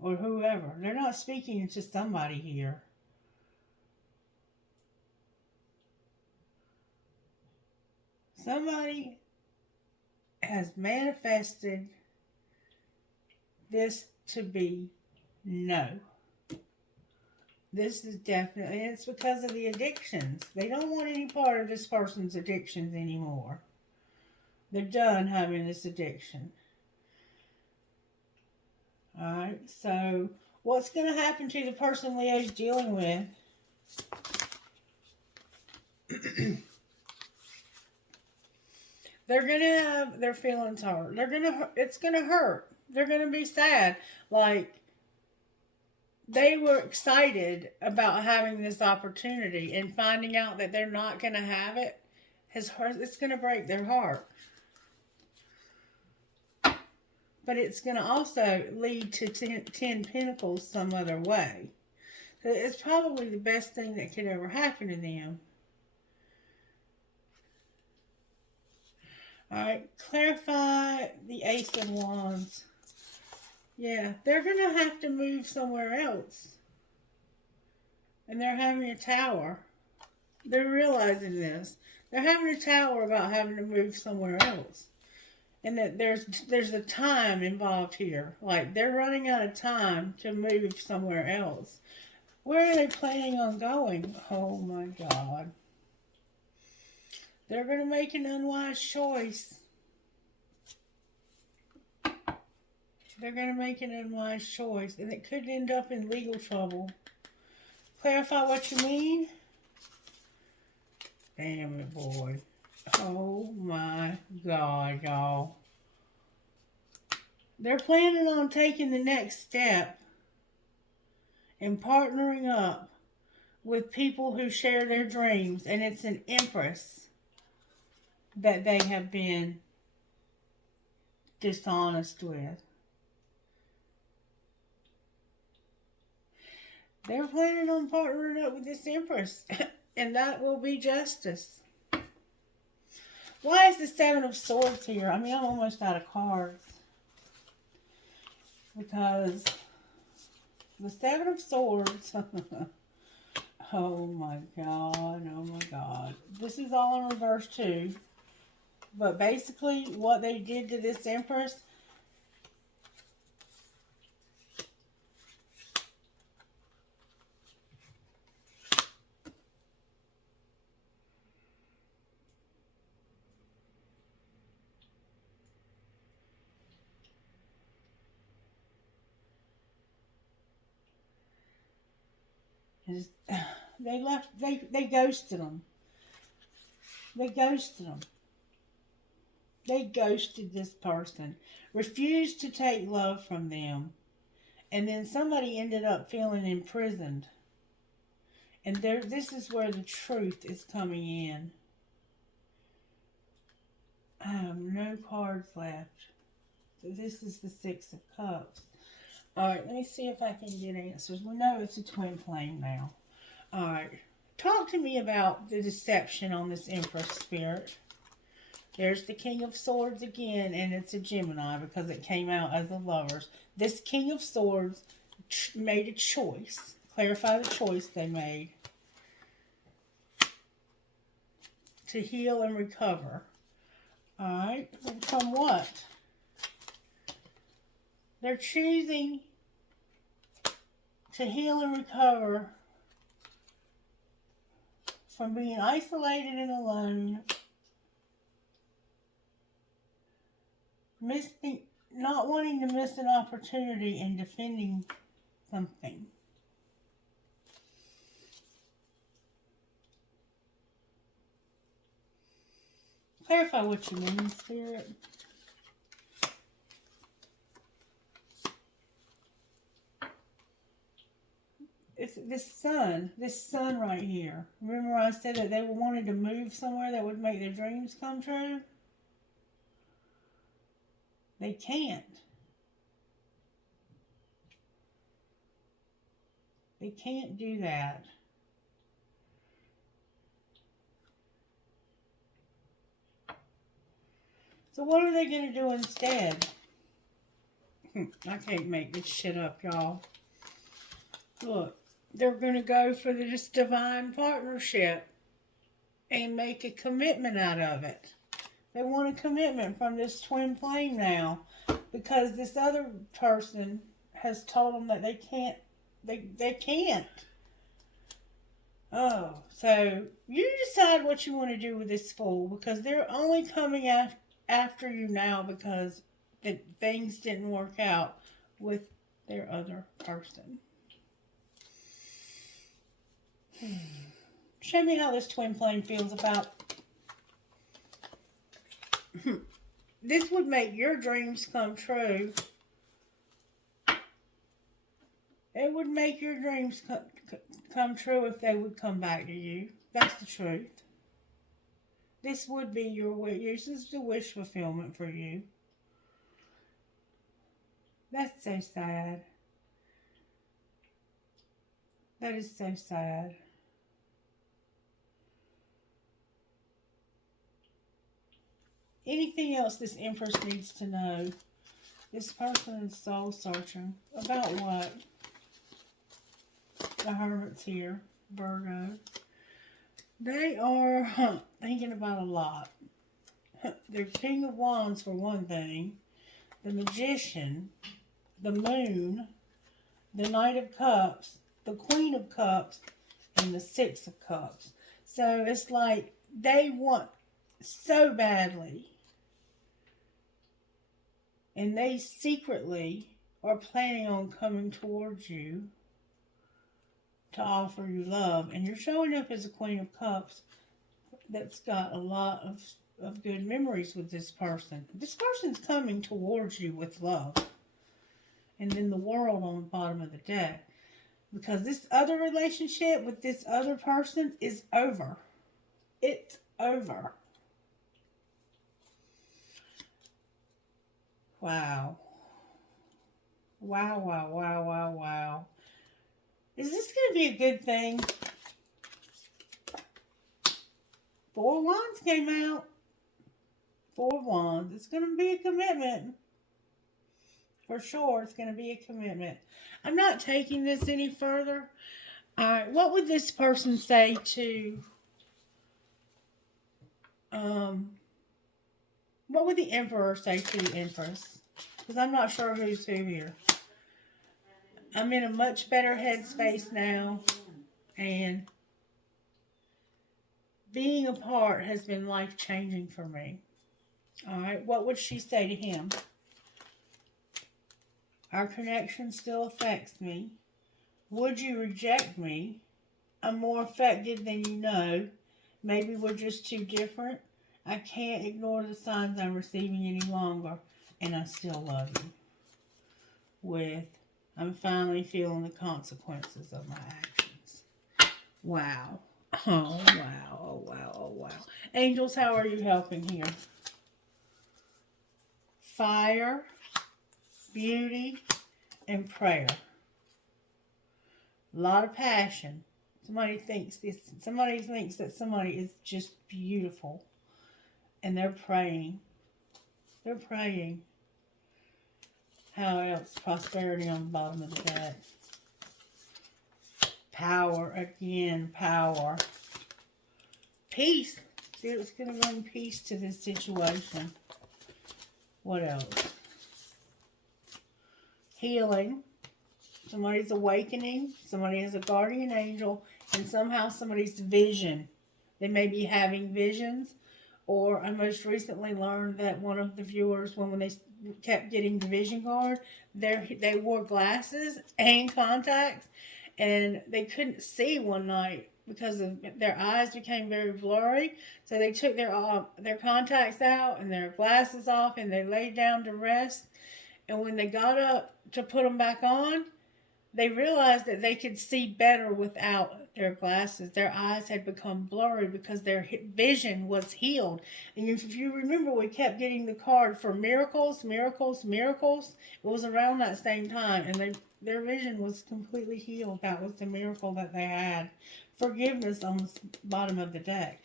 or whoever. They're not speaking to somebody here. Somebody has manifested this to be no. This is definitely, it's because of the addictions. They don't want any part of this person's addictions anymore. They're done having this addiction. Alright, so what's going to happen to the person Leo's dealing with? They're going to have their feelings hurt. It's going to hurt. They're going to be sad. Like, they were excited about having this opportunity, and finding out that they're not going to have it it's going to break their heart. But it's going to also lead to 10 Pentacles some other way. So it's probably the best thing that could ever happen to them. Alright, clarify the Ace of Wands. Yeah, they're going to have to move somewhere else. And they're having a tower. They're realizing this. They're having a tower about having to move somewhere else. And that there's a time involved here. Like, they're running out of time to move somewhere else. Where are they planning on going? Oh my God. They're going to make an unwise choice. They're going to make an unwise choice. And it could end up in legal trouble. Clarify what you mean? Damn it, boy. Oh my God, y'all. They're planning on taking the next step and partnering up with people who share their dreams. And it's an Empress that they have been dishonest with. They're planning on partnering up with this Empress. And that will be justice. Why is the Seven of Swords here? I mean, I'm almost out of cards. Because the Seven of Swords... oh my God, oh my God. This is all in reverse too. But basically, what they did to this Empress... They ghosted them. They ghosted them. They ghosted this person. Refused to take love from them. And then somebody ended up feeling imprisoned. And this is where the truth is coming in. I have no cards left. So this is the Six of Cups. Alright, let me see if I can get answers. We know it's a twin flame now. Alright. Talk to me about the deception on this Empress spirit. There's the King of Swords again, and it's a Gemini because it came out as a Lovers. This King of Swords made a choice. Clarify the choice they made. To heal and recover. Alright. From what? They're choosing to heal and recover from being isolated and alone, not wanting to miss an opportunity and defending something. Clarify what you mean, Spirit. It's this sun right here. Remember I said that they wanted to move somewhere that would make their dreams come true? They can't. They can't do that. So what are they going to do instead? I can't make this shit up, y'all. Look, they're going to go for this divine partnership and make a commitment out of it. They want a commitment from this twin flame now, because this other person has told them that they can't. They can't. Oh, so you decide what you want to do with this fool, because they're only coming after you now because things didn't work out with their other person. Show me how this twin flame feels about. This would make your dreams come true. It would make your dreams come true if they would come back to you. That's the truth. This would be your wish. This is the wish fulfillment for you. That's so sad. That is so sad. Anything else this Empress needs to know? This person is soul searching. About what? The Hermit's here. Virgo. They are thinking about a lot. They're King of Wands for one thing. The Magician. The Moon. The Knight of Cups. The Queen of Cups. And the Six of Cups. So it's like they want so badly. And they secretly are planning on coming towards you to offer you love. And you're showing up as a Queen of Cups that's got a lot of good memories with this person. This person's coming towards you with love. And then the World on the bottom of the deck. Because this other relationship with this other person is over. It's over. Wow. Wow, wow, wow, wow, wow. Is this going to be a good thing? Four of Wands came out. Four of Wands. It's going to be a commitment. For sure, it's going to be a commitment. I'm not taking this any further. Alright, what would this person say to... what would the Emperor say to the Empress? Because I'm not sure who's who here. I'm in a much better headspace now. And being apart has been life-changing for me. Alright, what would she say to him? Our connection still affects me. Would you reject me? I'm more affected than you know. Maybe we're just too different. I can't ignore the signs I'm receiving any longer. And I still love you. With, I'm finally feeling the consequences of my actions. Wow. Oh, wow. Oh, wow. Oh, wow. Angels, how are you helping here? Fire, beauty, and prayer. A lot of passion. Somebody thinks that somebody is just beautiful. And they're praying. They're praying. How else? Prosperity on the bottom of the deck. Power again. Power. Peace. See, it's going to bring peace to this situation. What else? Healing. Somebody's awakening. Somebody has a guardian angel. And somehow somebody's vision. They may be having visions. Or I most recently learned that one of the viewers, when they kept getting the vision card, they wore glasses and contacts, and they couldn't see one night because of their eyes became very blurry. So they took their contacts out and their glasses off, and they laid down to rest. And when they got up to put them back on, they realized that they could see better without their glasses. Their eyes had become blurry because their vision was healed. And if you remember, we kept getting the card for miracles, miracles, miracles. It was around that same time, and their vision was completely healed. That was the miracle that they had. Forgiveness on the bottom of the deck.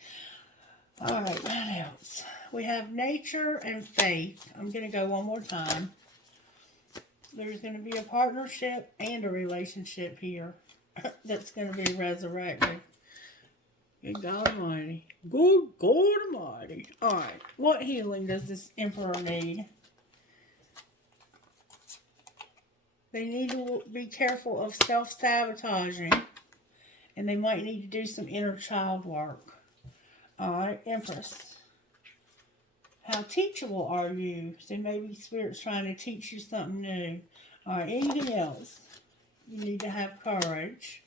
Alright, what else? We have nature and faith. I'm going to go one more time. There's going to be a partnership and a relationship here that's going to be resurrected. Good God Almighty. Good God Almighty. Alright, what healing does this Emperor need? They need to be careful of self-sabotaging, and they might need to do some inner child work. Alright, Empress. How teachable are you? So maybe Spirit's trying to teach you something new. Alright, anything else? You need to have courage.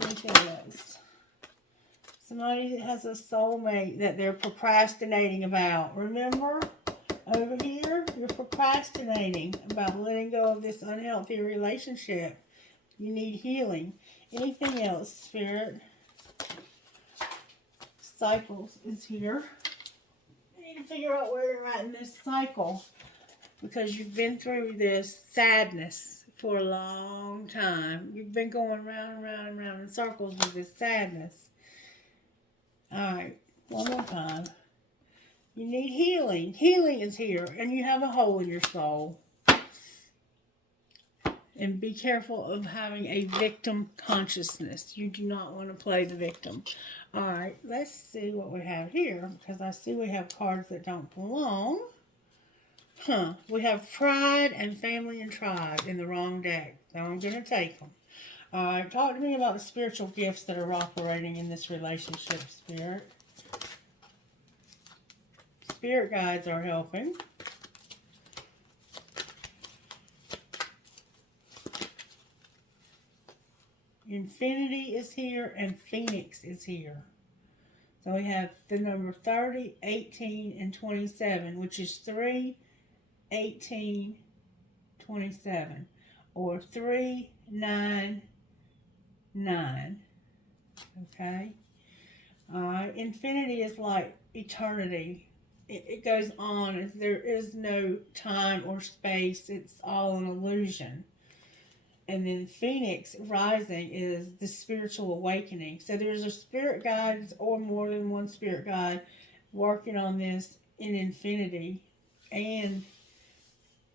Anything else? Somebody that has a soulmate that they're procrastinating about. Remember? Over here, you're procrastinating about letting go of this unhealthy relationship. You need healing. Anything else, Spirit? Cycles is here. You need to figure out where you're at in this cycle, because you've been through this sadness for a long time. You've been going round and round and round in circles with this sadness. Alright, one more time. You need healing. Healing is here, and you have a hole in your soul. And be careful of having a victim consciousness. You do not want to play the victim. Alright, let's see what we have here, because I see we have cards that don't belong. We have pride and family and tribe in the wrong deck, so I'm going to take them. Alright, talk to me about the spiritual gifts that are operating in this relationship, Spirit. Spirit guides are helping. Infinity is here and Phoenix is here. So we have the number 30, 18, and 27, which is 3, 18, 27. Or 3, 9, 9. Okay? Infinity is like eternity. It goes on. There is no time or space. It's all an illusion. And then Phoenix rising is the spiritual awakening. So there's a spirit guide or more than one spirit guide working on this in infinity. And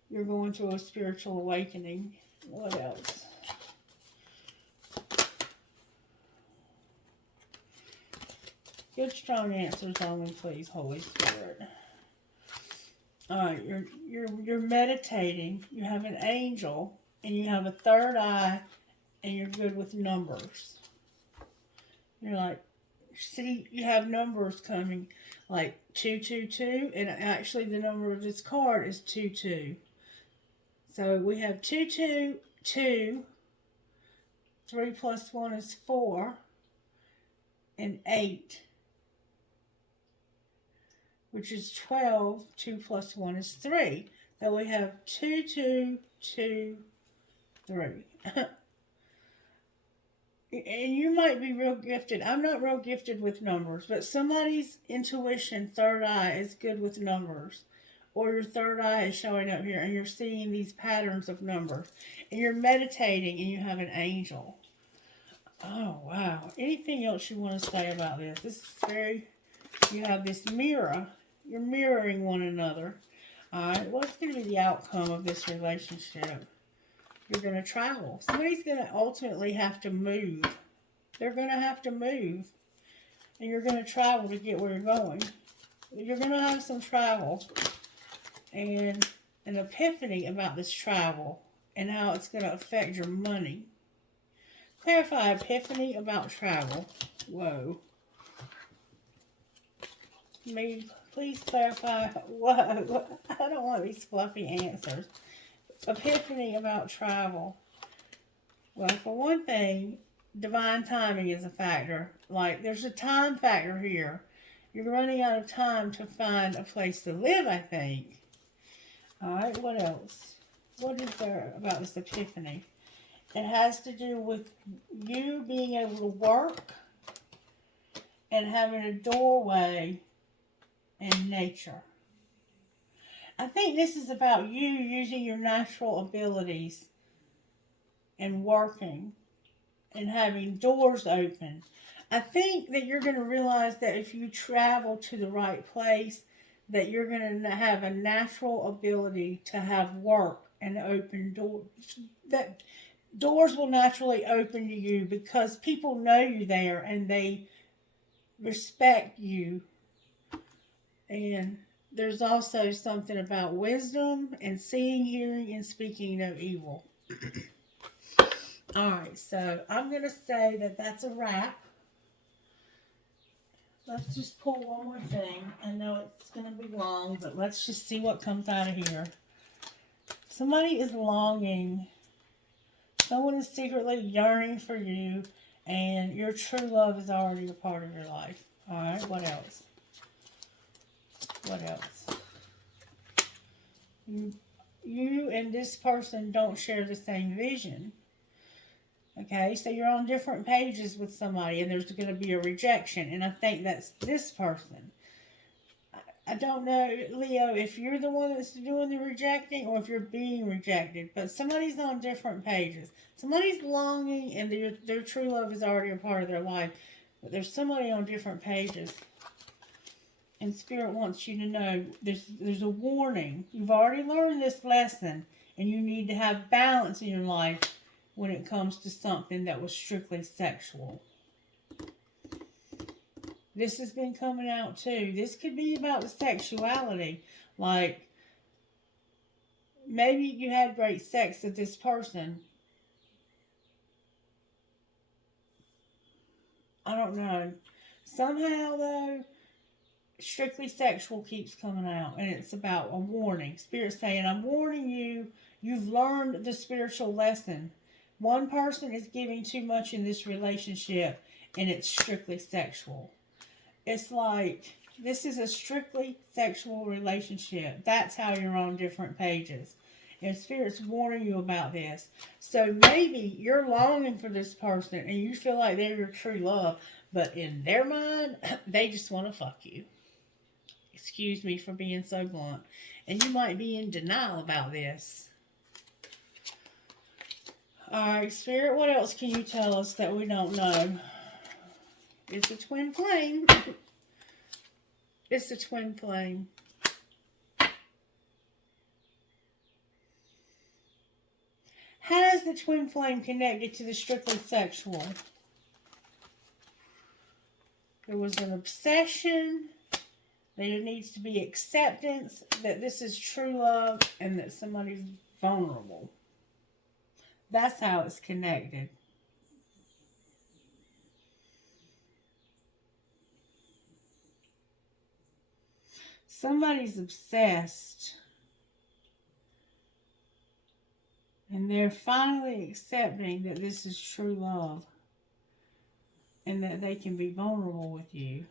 you're going through a spiritual awakening. What else? Good strong answers only, please, Holy Spirit. Alright, you're meditating. You have an angel. And you have a third eye, and you're good with numbers. You're like, see, you have numbers coming, like 222, and actually the number of this card is 22. So we have 222, 3 plus 1 is 4, and 8, which is 12, 2 plus 1 is 3. So we have 222, 3. And you might be real gifted. I'm not real gifted with numbers, but somebody's intuition, third eye, is good with numbers. Or your third eye is showing up here and you're seeing these patterns of numbers. And you're meditating and you have an angel. Oh, wow. Anything else you want to say about this? This is very, you have this mirror. You're mirroring one another. Alright, what's going to be the outcome of this relationship? You're going to travel. Somebody's going to ultimately have to move. They're going to have to move. And you're going to travel to get where you're going. You're going to have some travel. And an epiphany about this travel. And how it's going to affect your money. Clarify epiphany about travel. Whoa. Please clarify. Whoa. I don't want these fluffy answers. Epiphany about travel. Well, for one thing, divine timing is a factor. Like, there's a time factor here. You're running out of time to find a place to live, I think. Alright, what else? What is there about this epiphany? It has to do with you being able to work and having a doorway in nature. I think this is about you using your natural abilities and working and having doors open. I think that you're going to realize that if you travel to the right place, that you're going to have a natural ability to have work and open doors. That doors will naturally open to you because people know you there and they respect you. And there's also something about wisdom and seeing, hearing, and speaking no evil. All right, so I'm going to say that that's a wrap. Let's just pull one more thing. I know it's going to be long, but let's just see what comes out of here. Somebody is longing. Someone is secretly yearning for you, and your true love is already a part of your life. All right, what else? What else? You and this person don't share the same vision. Okay, so you're on different pages with somebody, and there's going to be a rejection, and I think that's this person. I don't know, Leo, if you're the one that's doing the rejecting or if you're being rejected, but somebody's on different pages. Somebody's longing, and their true love is already a part of their life, but there's somebody on different pages. And Spirit wants you to know there's a warning. You've already learned this lesson, and you need to have balance in your life when it comes to something that was strictly sexual. This has been coming out too. This could be about the sexuality. Like, maybe you had great sex with this person. I don't know. Somehow, though, strictly sexual keeps coming out, and it's about a warning. Spirit's saying, I'm warning you. You've learned the spiritual lesson. One person is giving too much in this relationship, and it's strictly sexual. It's like, this is a strictly sexual relationship. That's how you're on different pages. And Spirit's warning you about this. So maybe you're longing for this person, and you feel like they're your true love, but in their mind, they just want to fuck you. Excuse me for being so blunt. And you might be in denial about this. Alright, Spirit, what else can you tell us that we don't know? It's a twin flame. It's a twin flame. How is the twin flame connected to the strictly sexual? There was an obsession. There needs to be acceptance that this is true love and that somebody's vulnerable. That's how it's connected. Somebody's obsessed. And they're finally accepting that this is true love. And that they can be vulnerable with you.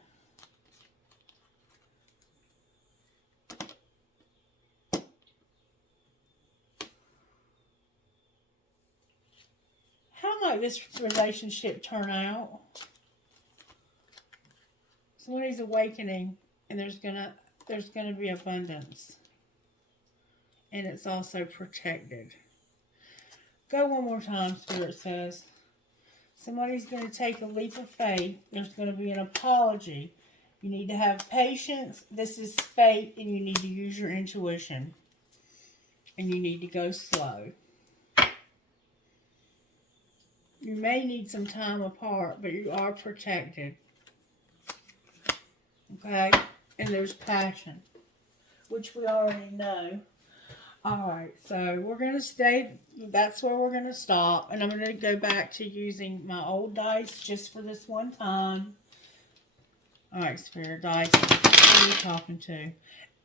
How might this relationship turn out? Somebody's awakening, and there's gonna be abundance. And it's also protected. Go one more time, Spirit says. Somebody's going to take a leap of faith. There's going to be an apology. You need to have patience. This is faith, and you need to use your intuition. And you need to go slow. You may need some time apart, but you are protected. Okay? And there's passion, which we already know. Alright, so we're going to stay, that's where we're going to stop. And I'm going to go back to using my old dice just for this one time. Alright, Spirit dice, what are you talking to?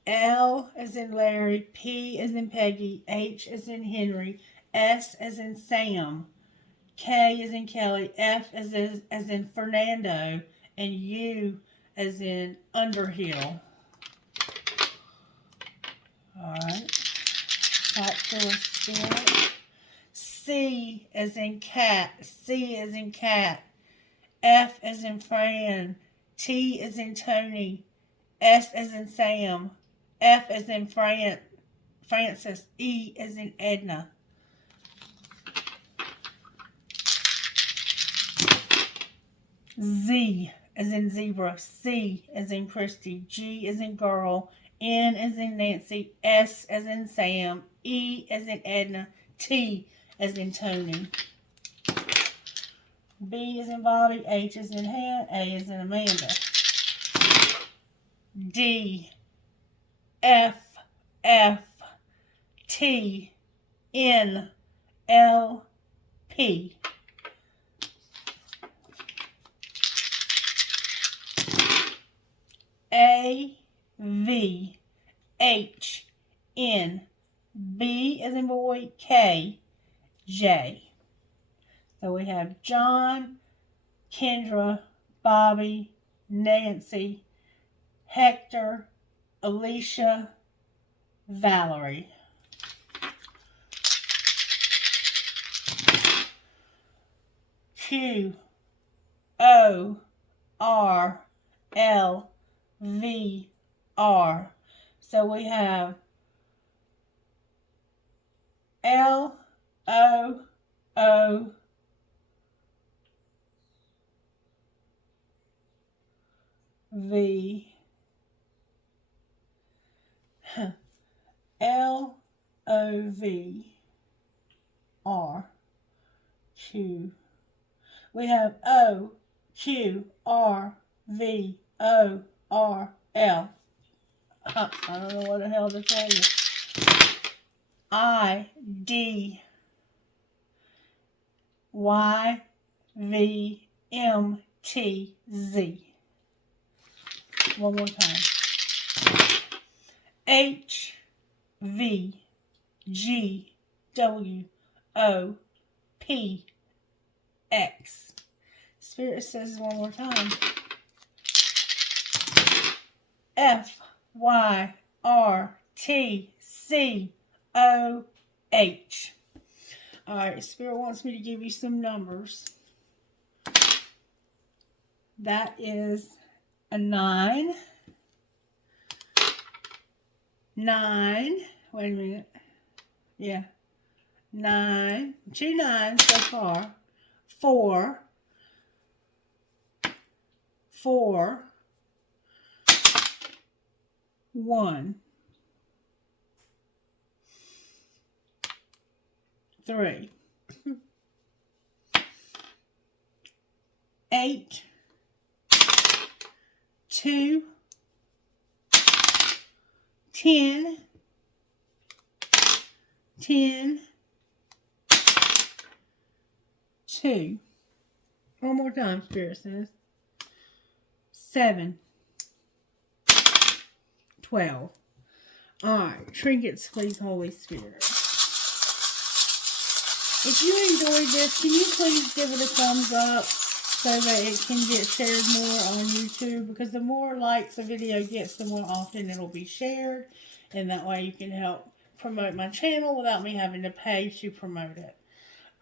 L as in Larry, P as in Peggy, H as in Henry, S as in Sam, K as in Kelly, F as in Fernando, and U as in Underhill. Alright. Talk to us, Spirit. C as in cat, C as in cat, F as in Fran, T as in Tony, S as in Sam, F as in Francis, E as in Edna. Z as in zebra, C as in Christie, G as in girl, N as in Nancy, S as in Sam, E as in Edna, T as in Tony. B as in Bobby, H as in Han, A as in Amanda. D, F, F, T, N, L, P. A, V, H, N, B as in boy, K, J. So we have John, Kendra, Bobby, Nancy, Hector, Alicia, Valerie. Q, O, R, L, V, R. So we have L, O, O, V, L, O, V, R, Q. We have O, Q, R, V, O, R, L. I don't know what the hell to tell you. I, D, Y, V, M, T, Z. One more time. H, V, G, W, O, P, X. Spirit says one more time. F, Y, R, T, C, O, H. Alright, Spirit wants me to give you some numbers. That is a 9. 9. Wait a minute. Yeah. 9. 2 9s so far. 4. 4. 1. 3. 8. 2. 10. 10. 2. One more time, Spirit says. 7. 12. Alright, trinkets, please, Holy Spirit. If you enjoyed this, can you please give it a thumbs up so that it can get shared more on YouTube? Because the more likes a video gets, the more often it'll be shared. And that way you can help promote my channel without me having to pay to promote it.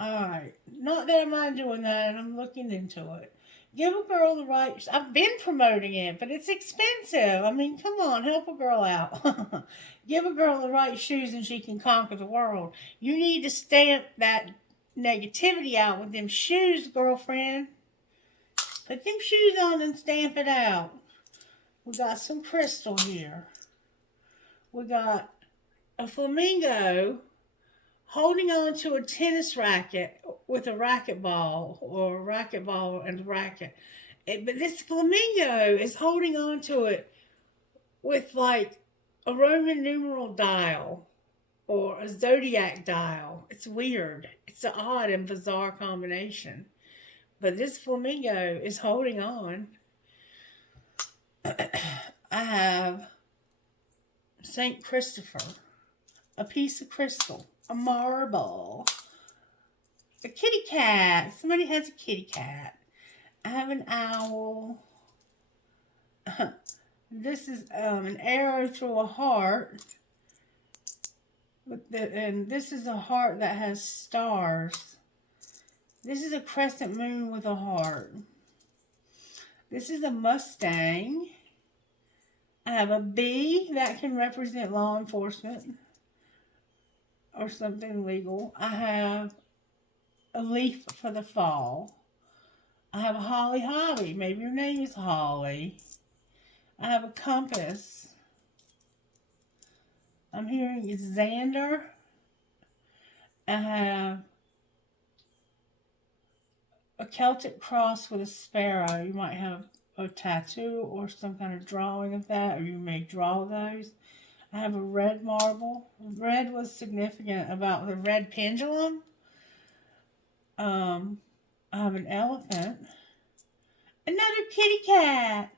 Alright, not that I mind doing that, and I'm looking into it. Give a girl the right... I've been promoting it, but it's expensive. I mean, come on, help a girl out. Give a girl the right shoes and she can conquer the world. You need to stamp that negativity out with them shoes, girlfriend. Put them shoes on and stamp it out. We got some crystal here. We got a flamingo holding on to a tennis racket with a racquetball, or a racquetball and a racket. But this flamingo is holding on to it with like a Roman numeral dial or a zodiac dial. It's weird. It's an odd and bizarre combination. But this flamingo is holding on. I have St. Christopher, a piece of crystal, a marble, a kitty cat. Somebody has a kitty cat. I have an owl. This is an arrow through a heart. And this is a heart that has stars. This is a crescent moon with a heart. This is a Mustang. I have a bee that can represent law enforcement or something legal. I have a leaf for the fall. I have a Holly hobby. Maybe your name is Holly. I have a compass. I'm hearing it's Xander. I have a Celtic cross with a sparrow. You might have a tattoo or some kind of drawing of that, or you may draw those. I have a red marble. Red was significant about the red pendulum. I have an elephant. Another kitty cat.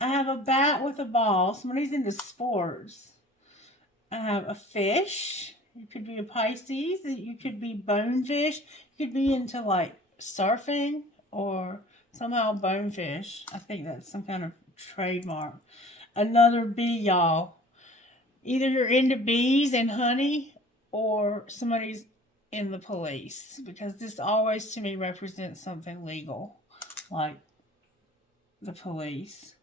I have a bat with a ball. Somebody's into sports. I have a fish. You could be a Pisces. You could be bonefish. You could be into like surfing or somehow bonefish. I think that's some kind of trademark. Another bee, y'all. Either you're into bees and honey or somebody's in the police, because this always to me represents something legal, like the police.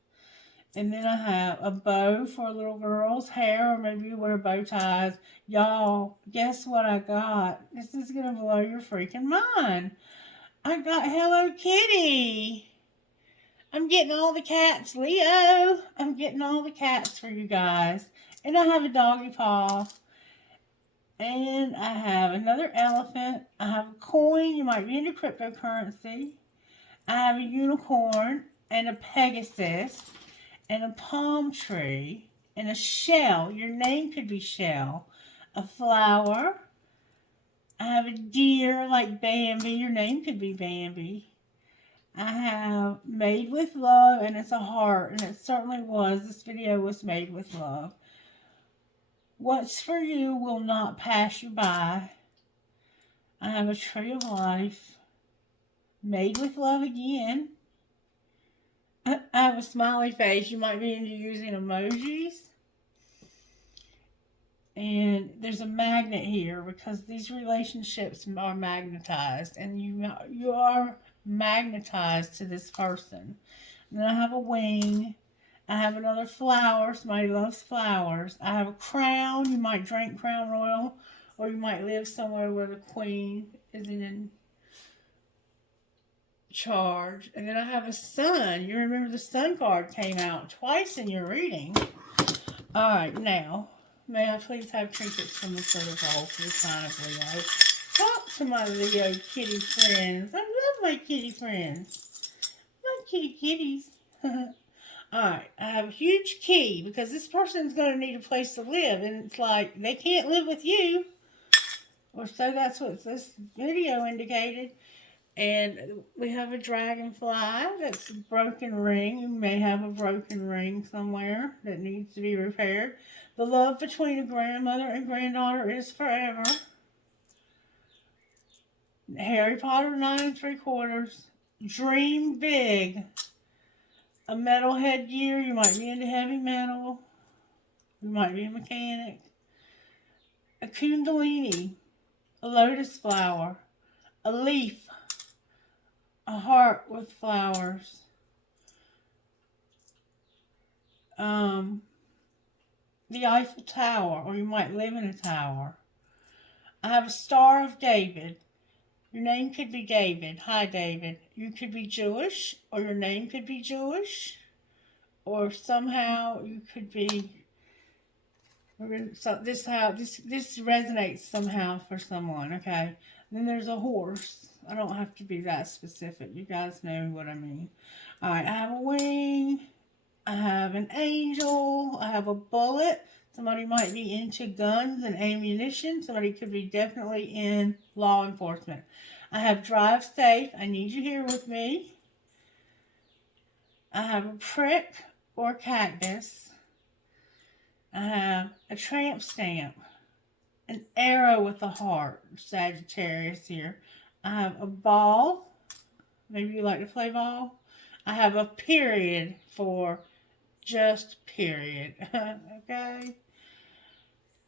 And then I have a bow for a little girl's hair, or maybe you wear bow ties. Y'all, guess what I got? This is going to blow your freaking mind. I got Hello Kitty. I'm getting all the cats, Leo. I'm getting all the cats for you guys. And I have a doggy paw. And I have another elephant. I have a coin. You might be into cryptocurrency. I have a unicorn and a Pegasus and a palm tree and a shell. Your name could be Shell. A flower. I have a deer like Bambi. Your name could be Bambi. I have Made with Love, and it's a heart, and it certainly was. This video was made with love. What's for you will not pass you by. I have a Tree of Life. Made with Love again. I have a smiley face. You might be into using emojis. And there's a magnet here because these relationships are magnetized, and you are magnetized to this person. And then I have a wing. I have another flower. Somebody loves flowers. I have a crown. You might drink Crown Royal, or you might live somewhere where the queen is in charge. And then I have a sun. You remember the sun card came out twice in your reading. All right, now, may I please have trinkets from this little hole for the sign of Leo? Talk to my Leo kitty friends. I love my kitty friends. My kitties. Alright, I have a huge key because this person's going to need a place to live, and it's like they can't live with you. Or so that's what this video indicated. And we have a dragonfly that's a broken ring. You may have a broken ring somewhere that needs to be repaired. The love between a grandmother and granddaughter is forever. Harry Potter 9 3/4. Dream big. A metal headgear. You might be into heavy metal. You might be a mechanic. A kundalini. A lotus flower. A leaf. A heart with flowers. The Eiffel Tower, or you might live in a tower. I have a Star of David. Your name could be David. Hi, David. You could be Jewish, or your name could be Jewish, or somehow you could be. So this resonates somehow for someone. Okay. And then there's a horse. I don't have to be that specific. You guys know what I mean. All right. I have a wing. I have an angel. I have a bullet. Somebody might be into guns and ammunition. Somebody could be definitely in law enforcement. I have drive safe. I need you here with me. I have a prick or cactus. I have a tramp stamp. An arrow with a heart. Sagittarius here. I have a ball. Maybe you like to play ball. I have a period for just period. Okay?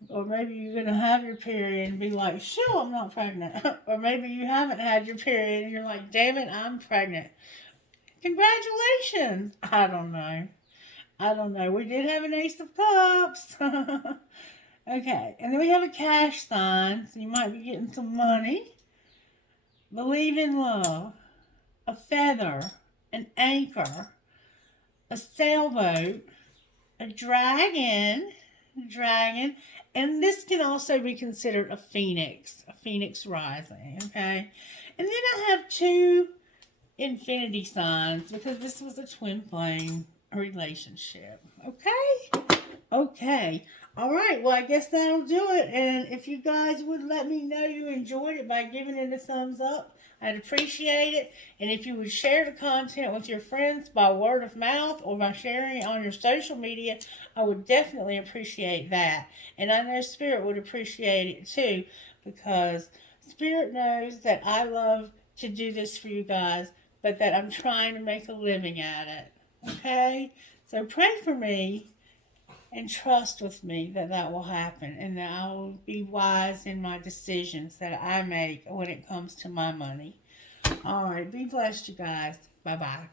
Or maybe you're going to have your period and be like, sure, I'm not pregnant. Or maybe you haven't had your period and you're like, damn it, I'm pregnant. Congratulations. I don't know. We did have an Ace of Cups. Okay. And then we have a cash sign. So you might be getting some money. Believe in love. a feather, an anchor, a sailboat, a dragon, and this can also be considered a phoenix rising, okay? And then I have two infinity signs because this was a twin flame relationship, okay? Okay. All right. Well, I guess that'll do it. And if you guys would let me know you enjoyed it by giving it a thumbs up, I'd appreciate it. And if you would share the content with your friends by word of mouth or by sharing it on your social media, I would definitely appreciate that. And I know Spirit would appreciate it too, because Spirit knows that I love to do this for you guys, but that I'm trying to make a living at it. Okay? So pray for me and trust with me that that will happen and that I will be wise in my decisions that I make when it comes to my money. All right, be blessed, you guys. Bye bye.